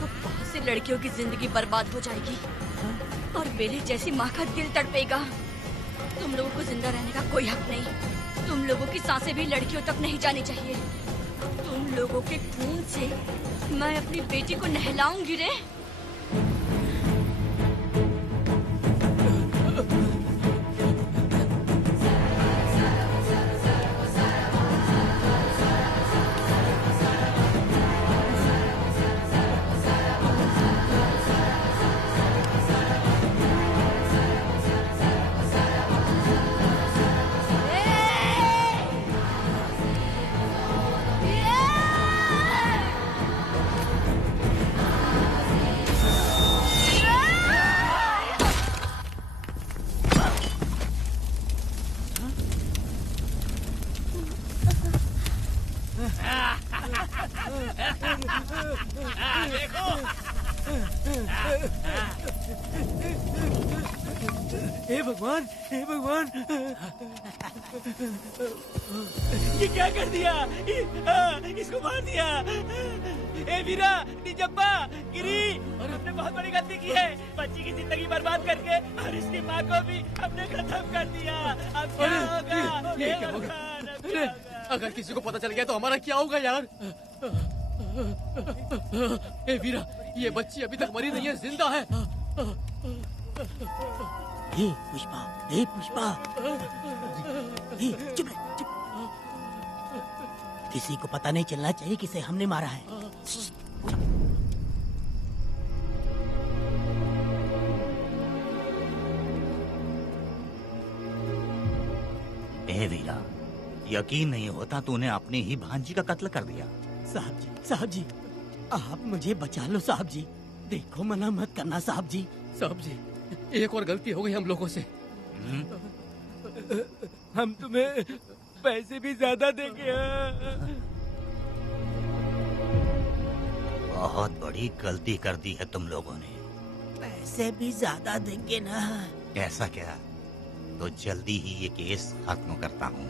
तो बहुत सी लड़कियों की जिंदगी बर्बाद हो जाएगी और मेरी जैसी माँ का दिल तड़पेगा। तुम लोगों को जिंदा रहने का कोई हक नहीं। तुम लोगों की सांसें भी लड़कियों तक नहीं जानी चाहिए। तुम लोगों के खून से मैं अपनी बेटी को नहलाऊंगी रे। हे भगवान, हे भगवान, ये क्या कर दिया? इसको मार दिया। ए वीरा, निजब्बा, गिरी, हमने बहुत बड़ी गलती की है। बच्ची की जिंदगी बर्बाद करके और इसकी माँ को भी हमने खत्म कर दिया। अब क्या होगा? ये क्या होगा? अरे, अगर किसी को पता चल गया तो हमारा क्या होगा यार? ए वीरा, ये बच्ची अभी तक मरी नहीं है, जिंदा है। हे पुष्पा, हे पुष्पा, हे चुप रह, चुप। किसी को पता नहीं चलना चाहिए किसे हमने मारा है। ए वीरा, यकीन नहीं होता तूने अपनी ही भांजी का कत्ल कर दिया। साहब जी, आप मुझे बचा लो साहब जी। देखो मना मत करना साहब जी। साहब जी, एक और गलती हो गई हम लोगों से। हम तुम्हें पैसे भी ज्यादा देंगे। बहुत बड़ी गलती कर दी है तुम लोगों ने। पैसे भी ज्यादा देंगे ना? ऐसा क्या? तो जल्दी ही ये केस खत्म करता हूँ।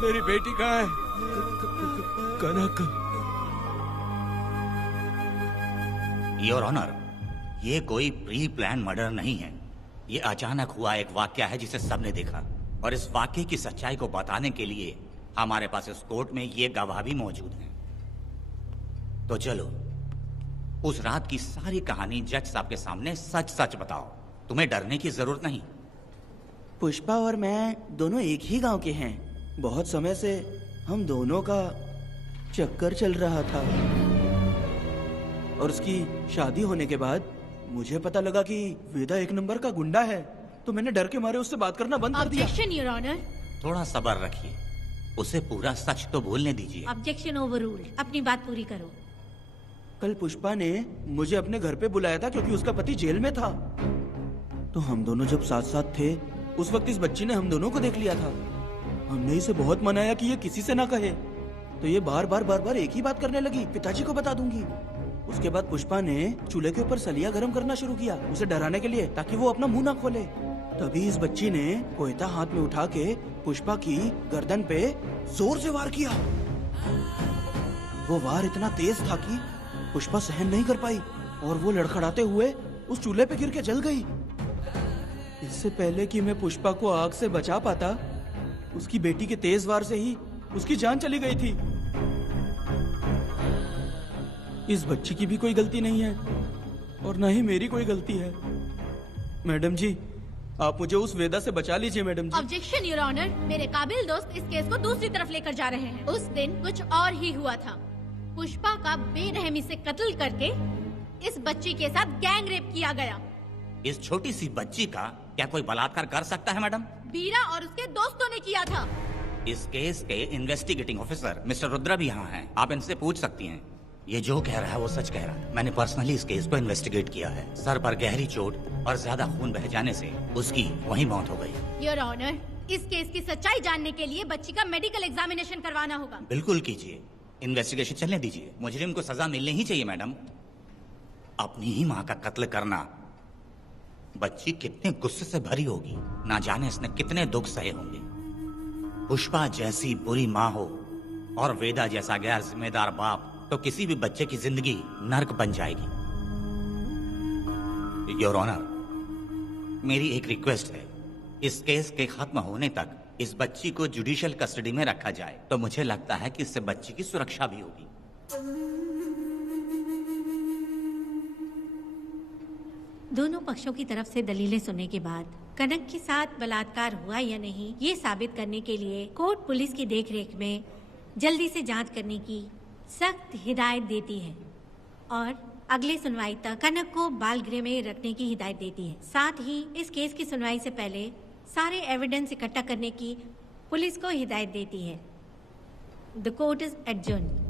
मेरी बेटी कहाँ है? कनक। योर ऑनर, ये कोई प्री प्लान मर्डर नहीं है। ये अचानक हुआ एक वाकया है जिसे सबने देखा, और इस वाकये की सच्चाई को बताने के लिए हमारे पास इस कोर्ट में ये गवाह भी मौजूद हैं। तो चलो उस रात की सारी कहानी जज साहब के सामने सच सच बताओ। तुम्हें डरने की जरूरत नहीं। पुष्पा और मैं दोनों एक ही गांव के हैं। बहुत समय से हम दोनों का चक्कर चल रहा था, और उसकी शादी होने के बाद मुझे पता लगा कि वेदा एक नंबर का गुंडा है, तो मैंने डर के मारे उससे बात करना बंद कर दिया। Objection your honour. थोड़ा सब्र रखिए, उसे पूरा सच तो बोलने दीजिए। Objection overruled. अपनी बात पूरी करो। कल पुष्पा ने मुझे अपने घर पे बुलाया था क्योंकि उसका पति जेल में था। तो हम दोनों जब साथ साथ थे, उस वक्त इस बच्ची ने हम दोनों को देख लिया था। हमने इसे बहुत मनाया कि ये किसी से ना कहे, तो ये बार बार एक ही बात करने लगी, पिताजी को बता दूंगी। उसके बाद पुष्पा ने चूल्हे के ऊपर सलिया गरम करना शुरू किया, उसे डराने के लिए, ताकि वो अपना मुंह ना खोले। तभी इस बच्ची ने कोयता हाथ में उठा के पुष्पा की गर्दन पे जोर से वार किया। वो वार इतना तेज था कि पुष्पा सहन नहीं कर पाई, और वो लड़खड़ाते हुए उस चूल्हे पे गिर के जल गई। इससे पहले कि मैं पुष्पा को आग से बचा पाता, उसकी बेटी के तेज वार से ही उसकी जान चली गई थी। इस बच्ची की भी कोई गलती नहीं है, और न ही मेरी कोई गलती है। मैडम जी, आप मुझे उस वेदा से बचा लीजिए madam ji. Objection your honour. मेरे काबिल दोस्त इस केस को दूसरी तरफ लेकर जा रहे हैं। उस दिन कुछ और ही हुआ था। पुष्पा का बेरहमी से कत्ल करके इस बच्ची के साथ गैंग रेप किया गया। इस छोटी सी बच्ची का क्या कोई बलात्कार कर सकता है मैडम? वीरा और उसके दोस्तों ने किया था। इस केस के इन्वेस्टिगेटिंग ऑफिसर मिस्टर रुद्रा भी यहाँ हैं। आप इनसे पूछ सकती हैं। ये जो कह रहा है वो सच कह रहा है। मैंने पर्सनली इस केस को इन्वेस्टिगेट किया है। सर पर गहरी चोट और ज्यादा खून बह जाने से उसकी वहीं मौत हो गई। योर ऑनर, इस केस की सच्चाई जानने के लिए बच्ची का मेडिकल एग्जामिनेशन करवाना होगा। बिल्कुल कीजिए, इन्वेस्टिगेशन चलने दीजिए। मुजरिम को सजा मिलनी ही चाहिए मैडम। अपनी ही माँ का कत्ल करना, बच्ची कितने गुस्से से भरी होगी, ना जाने इसने कितने दुख सहे होंगे। पुष्पा जैसी बुरी माँ हो और वेदा जैसा गैर जिम्मेदार बाप, तो किसी भी बच्चे की जिंदगी नर्क बन जाएगी। योर ऑनर, मेरी एक रिक्वेस्ट है, इस केस के खत्म होने तक इस बच्ची को जुडिशियल कस्टडी में रखा जाए, तो मुझे लगता है कि इससे बच्ची की सुरक्षा भी होगी। दोनों पक्षों की तरफ से दलीलें सुनने के बाद कनक के साथ बलात्कार हुआ या नहीं, ये साबित करने के लिए कोर्ट पुलिस की देखरेख में जल्दी से जांच करने की सख्त हिदायत देती है और अगली सुनवाई तक कनक को बाल गृह में रखने की हिदायत देती है। साथ ही इस केस की सुनवाई से पहले सारे एविडेंस इकट्ठा करने की पुलिस को हिदायत देती है। The court is adjourned.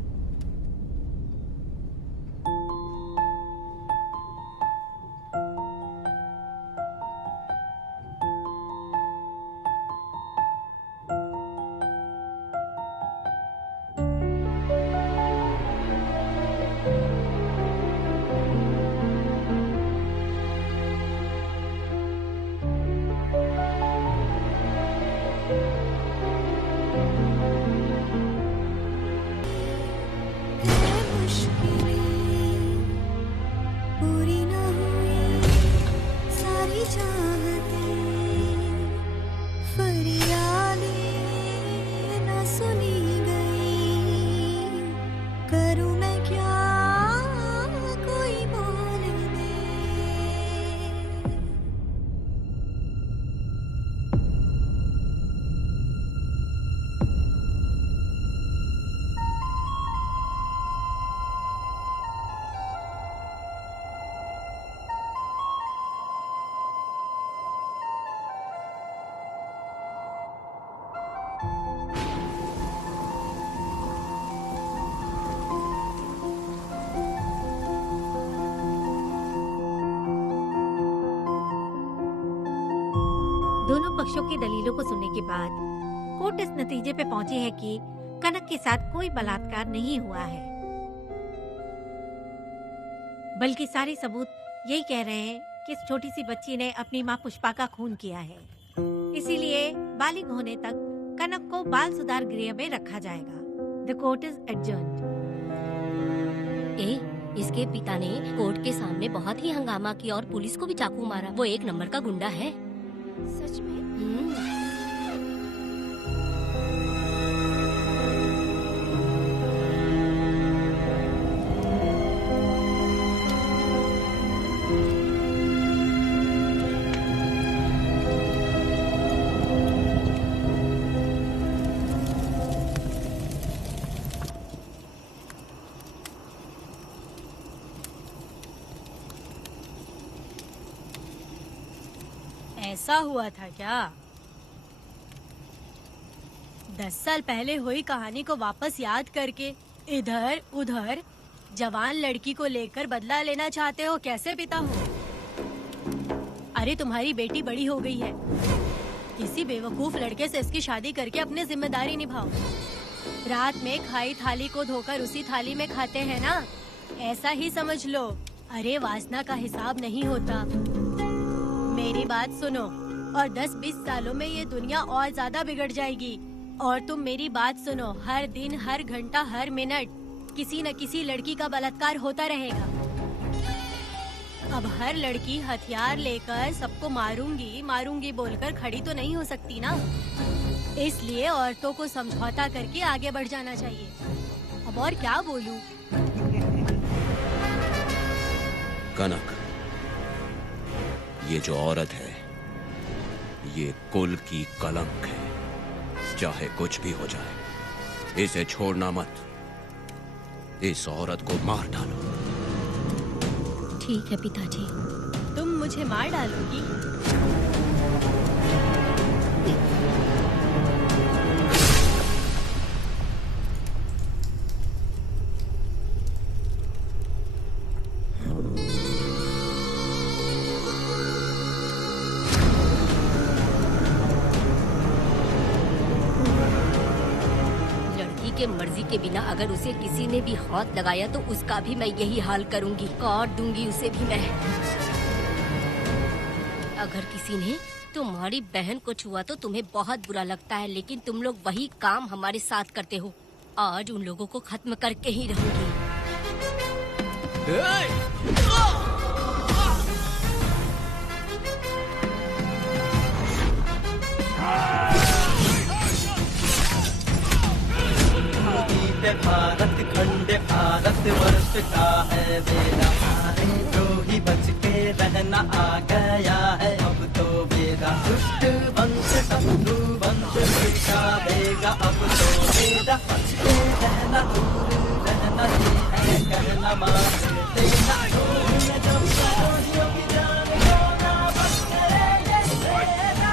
दोनों पक्षों की दलीलों को सुनने के बाद कोर्ट इस नतीजे पे पहुंची है कि कनक के साथ कोई बलात्कार नहीं हुआ है, बल्कि सारे सबूत यही कह रहे हैं कि इस छोटी सी बच्ची ने अपनी मां पुष्पा का खून किया है। इसीलिए बालिग होने तक कनक को बाल सुधार गृह में रखा जाएगा। The court is adjourned. इसके पिता ने कोर्ट के सामने बहुत ही हंगामा किया और पुलिस को भी चाकू मारा। वो एक नंबर का गुंडा है। सच में? ऐसा हुआ था क्या? 10 साल पहले हुई कहानी को वापस याद करके इधर उधर जवान लड़की को लेकर बदला लेना चाहते हो? कैसे पिता हो? अरे तुम्हारी बेटी बड़ी हो गई है, किसी बेवकूफ लड़के से इसकी शादी करके अपनी जिम्मेदारी निभाओ। रात में खाई थाली को धोकर उसी थाली में खाते हैं ना, ऐसा ही समझ लो। अरे वासना का हिसाब नहीं होता। मेरी बात सुनो, और 10-20 सालों में ये दुनिया और ज्यादा बिगड़ जाएगी। और तुम मेरी बात सुनो, हर दिन, हर घंटा, हर मिनट किसी न किसी लड़की का बलात्कार होता रहेगा। अब हर लड़की हथियार लेकर सबको मारूंगी मारूंगी बोलकर खड़ी तो नहीं हो सकती ना। इसलिए औरतों को समझौता करके आगे बढ़ जाना चाहिए। अब और क्या बोलूं? कनक, ये जो औरत है, ये कुल की कलंक है। चाहे कुछ भी हो जाए, इसे छोड़ना मत। इस औरत को मार डालो। ठीक है पिताजी। तुम मुझे मार डालोगी? के मर्जी के बिना अगर उसे किसी ने भी हाथ लगाया तो उसका भी मैं यही हाल करूंगी। काट दूंगी उसे भी मैं। अगर किसी ने तुम्हारी बहन को छुआ तो तुम्हें बहुत बुरा लगता है, लेकिन तुम लोग वही काम हमारे साथ करते हो। आज उन लोगों को खत्म करके ही रहूंगी। भारत खंड भारत वर्ष का है मेरा, द्रोही बच के रहना आ गया है अब तो वेदा। दुष्ट वंश शत्रु वंश मिटा देगा अब तो वेदा। बच के रहना दूर रहना ये है कहना मान लेना। जब द्रोहियों की जान को ना बच करे ये वेदा।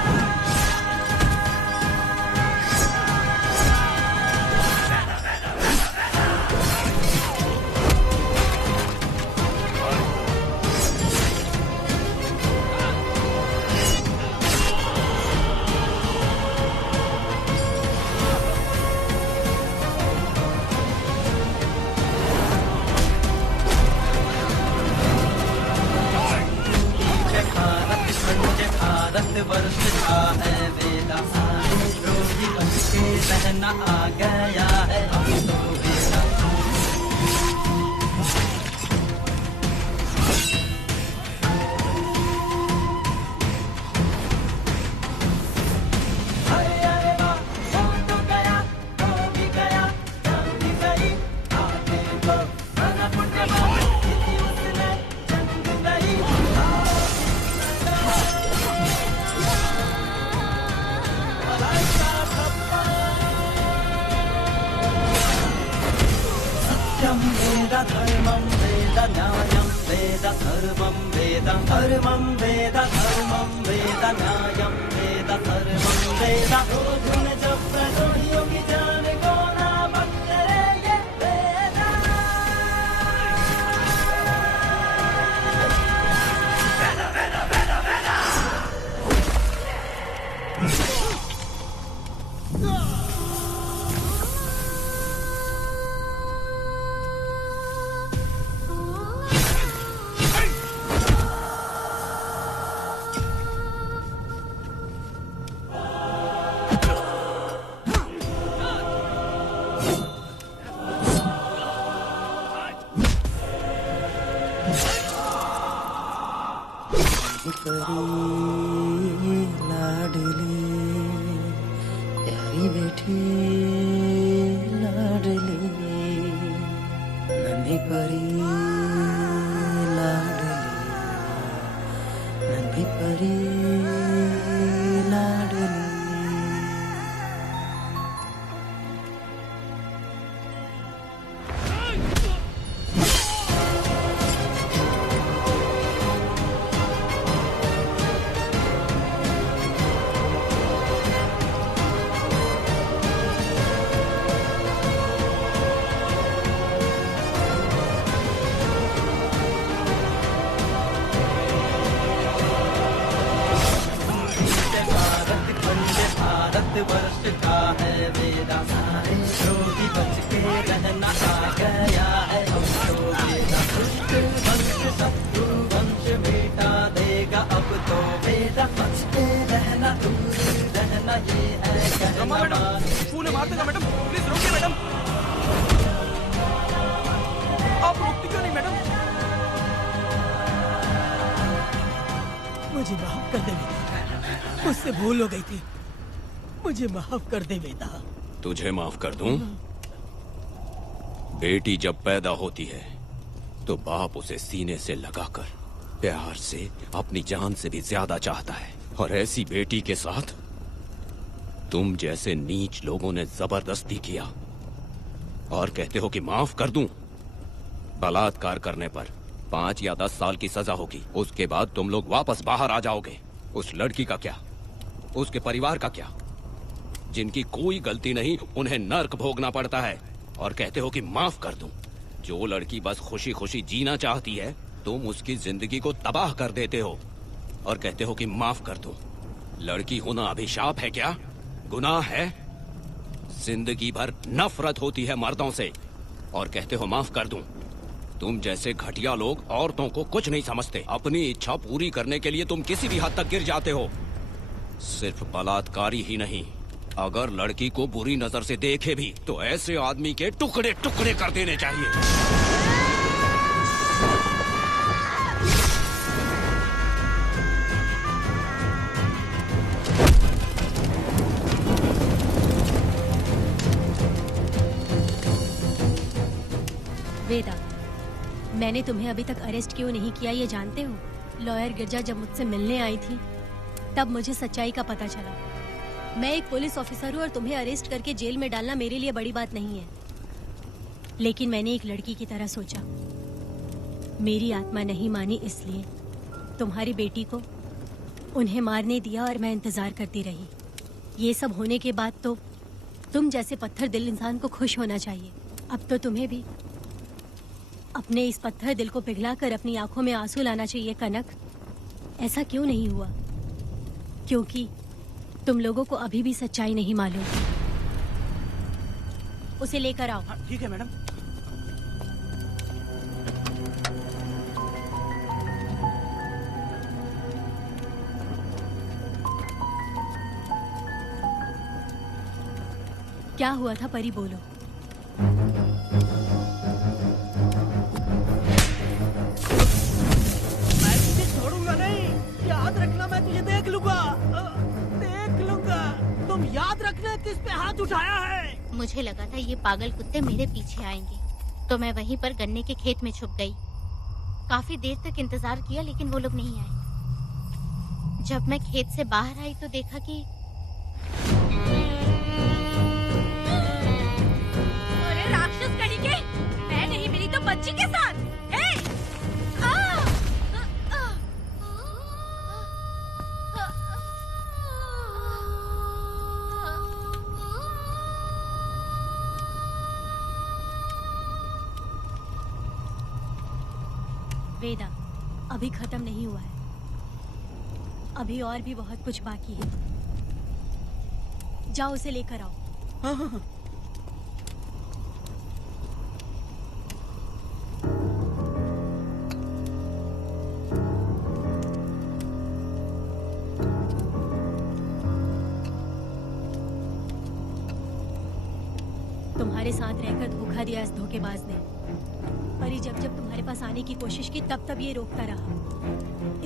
भारत वर्ष का है वेदा। सारे द्रोही बच के रहना आ गया है अब तो वेदा। अरे वाह हो तो गया हो भी गया जान भी गई आगे तो बना पुण्य उसने जंग गई। सत्यं वेद धर्मं वेद न्यायं वेद सर्वं वेद। धर्मं वेद धर्मं वेद न्यायं वेद सर्वं वेद। धुन जब द्रोहियों की जान को ना बच करे ये वेदा। वेदा वेदा वेदा वेदा। लाडली प्यारी बेटी लाडली नन्ही परी लाडली नन्ही परी लाडली। वर्ष का है वेदा। सारे द्रोही बच के रहना आ गया है अब तो वेदा। दुष्ट वंश शत्रु वंश मिटा देगा अब तो वेदा। बच के रहना दूर रहना ये है कहना मान। फूल मार देगा मैडम, प्लीज रोकिए मैडम। आप रोकती क्यों नहीं मैडम? मुझे माफ कर दे वेदा, मुझसे भूल हो गई थी, मुझे माफ कर दे वेदा। तुझे माफ कर दूं? बेटी जब पैदा होती है तो बाप उसे सीने से लगाकर प्यार से अपनी जान से भी ज्यादा चाहता है। और ऐसी बेटी के साथ तुम जैसे नीच लोगों ने जबरदस्ती किया और कहते हो कि माफ कर दूं। बलात्कार करने पर 5 या 10 साल की सजा होगी। उसके बाद तुम लोग वापस बाहर आ जाओगे। उस लड़की का क्या, उसके परिवार का क्या? जिनकी कोई गलती नहीं उन्हें नर्क भोगना पड़ता है और कहते हो कि माफ कर दूं। जो लड़की बस खुशी खुशी जीना चाहती है तुम उसकी जिंदगी को तबाह कर देते हो और कहते हो कि माफ कर दूं। लड़की होना अभिशाप है क्या, गुनाह है? जिंदगी भर नफरत होती है मर्दों से और कहते हो माफ कर दूं। तुम जैसे घटिया लोग औरतों को कुछ नहीं समझते। अपनी इच्छा पूरी करने के लिए तुम किसी भी हद तक गिर जाते हो। सिर्फ बलात्कारी ही नहीं, अगर लड़की को बुरी नजर से देखे भी तो ऐसे आदमी के टुकड़े टुकड़े कर देने चाहिए। वेदा, मैंने तुम्हें अभी तक अरेस्ट क्यों नहीं किया ये जानते हो? लॉयर गिरजा जब मुझसे मिलने आई थी तब मुझे सच्चाई का पता चला। मैं एक पुलिस ऑफिसर हूँ और तुम्हें अरेस्ट करके जेल में डालना मेरे लिए बड़ी बात नहीं है, लेकिन मैंने एक लड़की की तरह सोचा। मेरी आत्मा नहीं मानी, इसलिए तुम्हारी बेटी को उन्हें मारने दिया और मैं इंतजार करती रही। ये सब होने के बाद तो तुम जैसे पत्थर दिल इंसान को खुश होना चाहिए। अब तो तुम्हें भी अपने इस पत्थर दिल को पिघलाकर अपनी आंखों में आंसू लाना चाहिए कनक। ऐसा क्यों नहीं हुआ? क्योंकि तुम लोगों को अभी भी सच्चाई नहीं मालूम। उसे लेकर आओ। ठीक है मैडम। क्या हुआ था परी, बोलो। मैं तुझे छोड़ूंगा नहीं, याद रखना। मैं तुझे देख लूंगा, देख लूंगा। तुम याद रखना किस पे हाथ उठाया है। मुझे लगा था ये पागल कुत्ते मेरे पीछे आएंगे, तो मैं वहीं पर गन्ने के खेत में छुप गई। काफी देर तक इंतजार किया लेकिन वो लोग नहीं आए। जब मैं खेत से बाहर आई तो देखा कि अरे राक्षस कहीं के, मैं नहीं मिली तो बच्ची के साथ। हे! वेदा, अभी खत्म नहीं हुआ है। अभी और भी बहुत कुछ बाकी है। जाओ उसे लेकर आओ। हाँ हाँ हाँ। तुम्हारे साथ रहकर धोखा दिया इस धोखेबाज ने। परी जब जब तुम्हारे पास आने की कोशिश की तब तब ये रोकता रहा।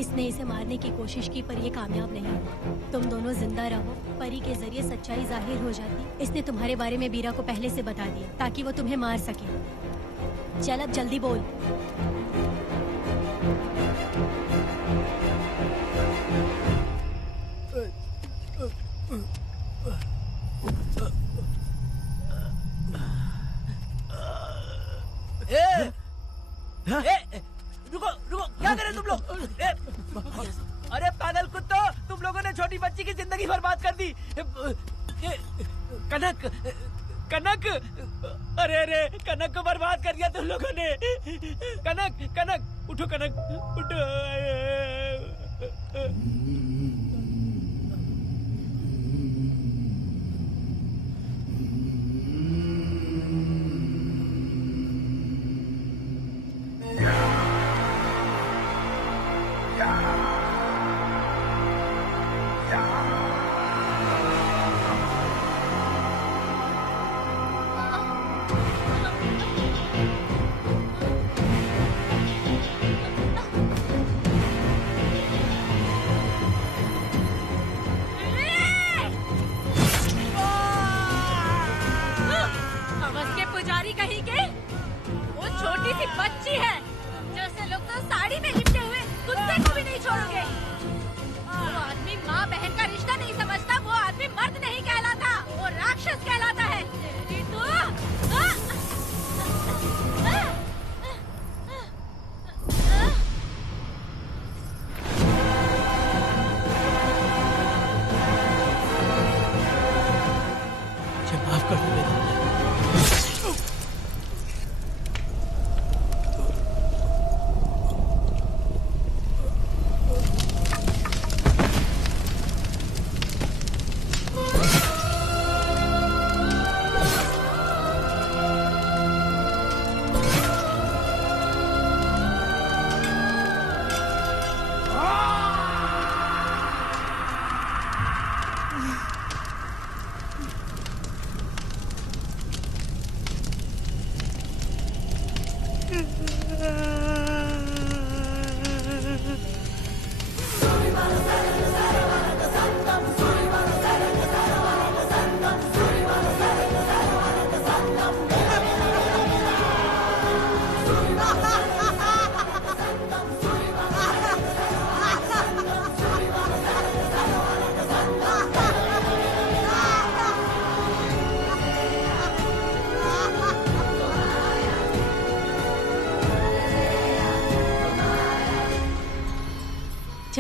इसने इसे मारने की कोशिश की पर ये कामयाब नहीं हुआ। तुम दोनों जिंदा रहो, परी के जरिए सच्चाई जाहिर हो जाती। इसने तुम्हारे बारे में बीरा को पहले से बता दिया ताकि वो तुम्हें मार सके। चल अब जल्दी बोल। रुको रुको, क्या करे तुम लोग? अरे पागल कुत्तों, तुम लोगों ने छोटी बच्ची की जिंदगी बर्बाद कर दी। कनक कनक, अरे अरे कनक को बर्बाद कर दिया तुम लोगों ने। कनक कनक उठो, कनक उठो।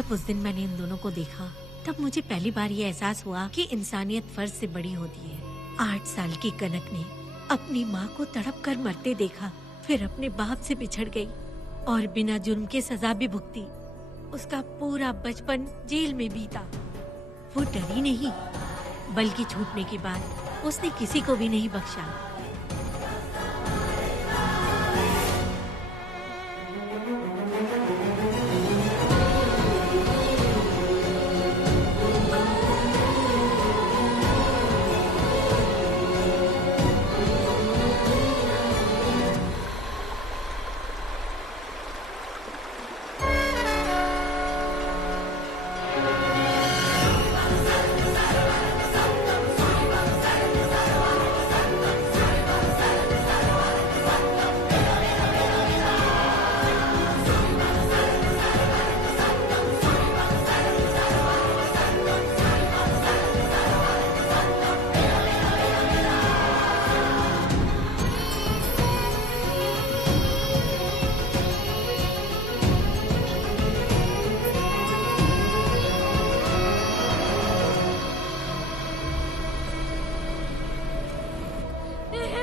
जब उस दिन मैंने इन दोनों को देखा तब मुझे पहली बार ये एहसास हुआ कि इंसानियत फर्ज से बड़ी होती है। 8 साल की कनक ने अपनी माँ को तड़प कर मरते देखा, फिर अपने बाप से बिछड़ गई और बिना जुर्म के सजा भी भुगती। उसका पूरा बचपन जेल में बीता। वो डरी नहीं, बल्कि छूटने के बाद उसने किसी को भी नहीं बख्शा।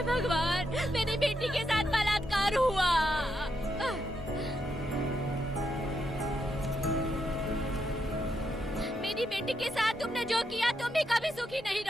भगवान, मेरी बेटी के साथ बलात्कार हुआ। मेरी बेटी के साथ तुमने जो किया तुम भी कभी सुखी नहीं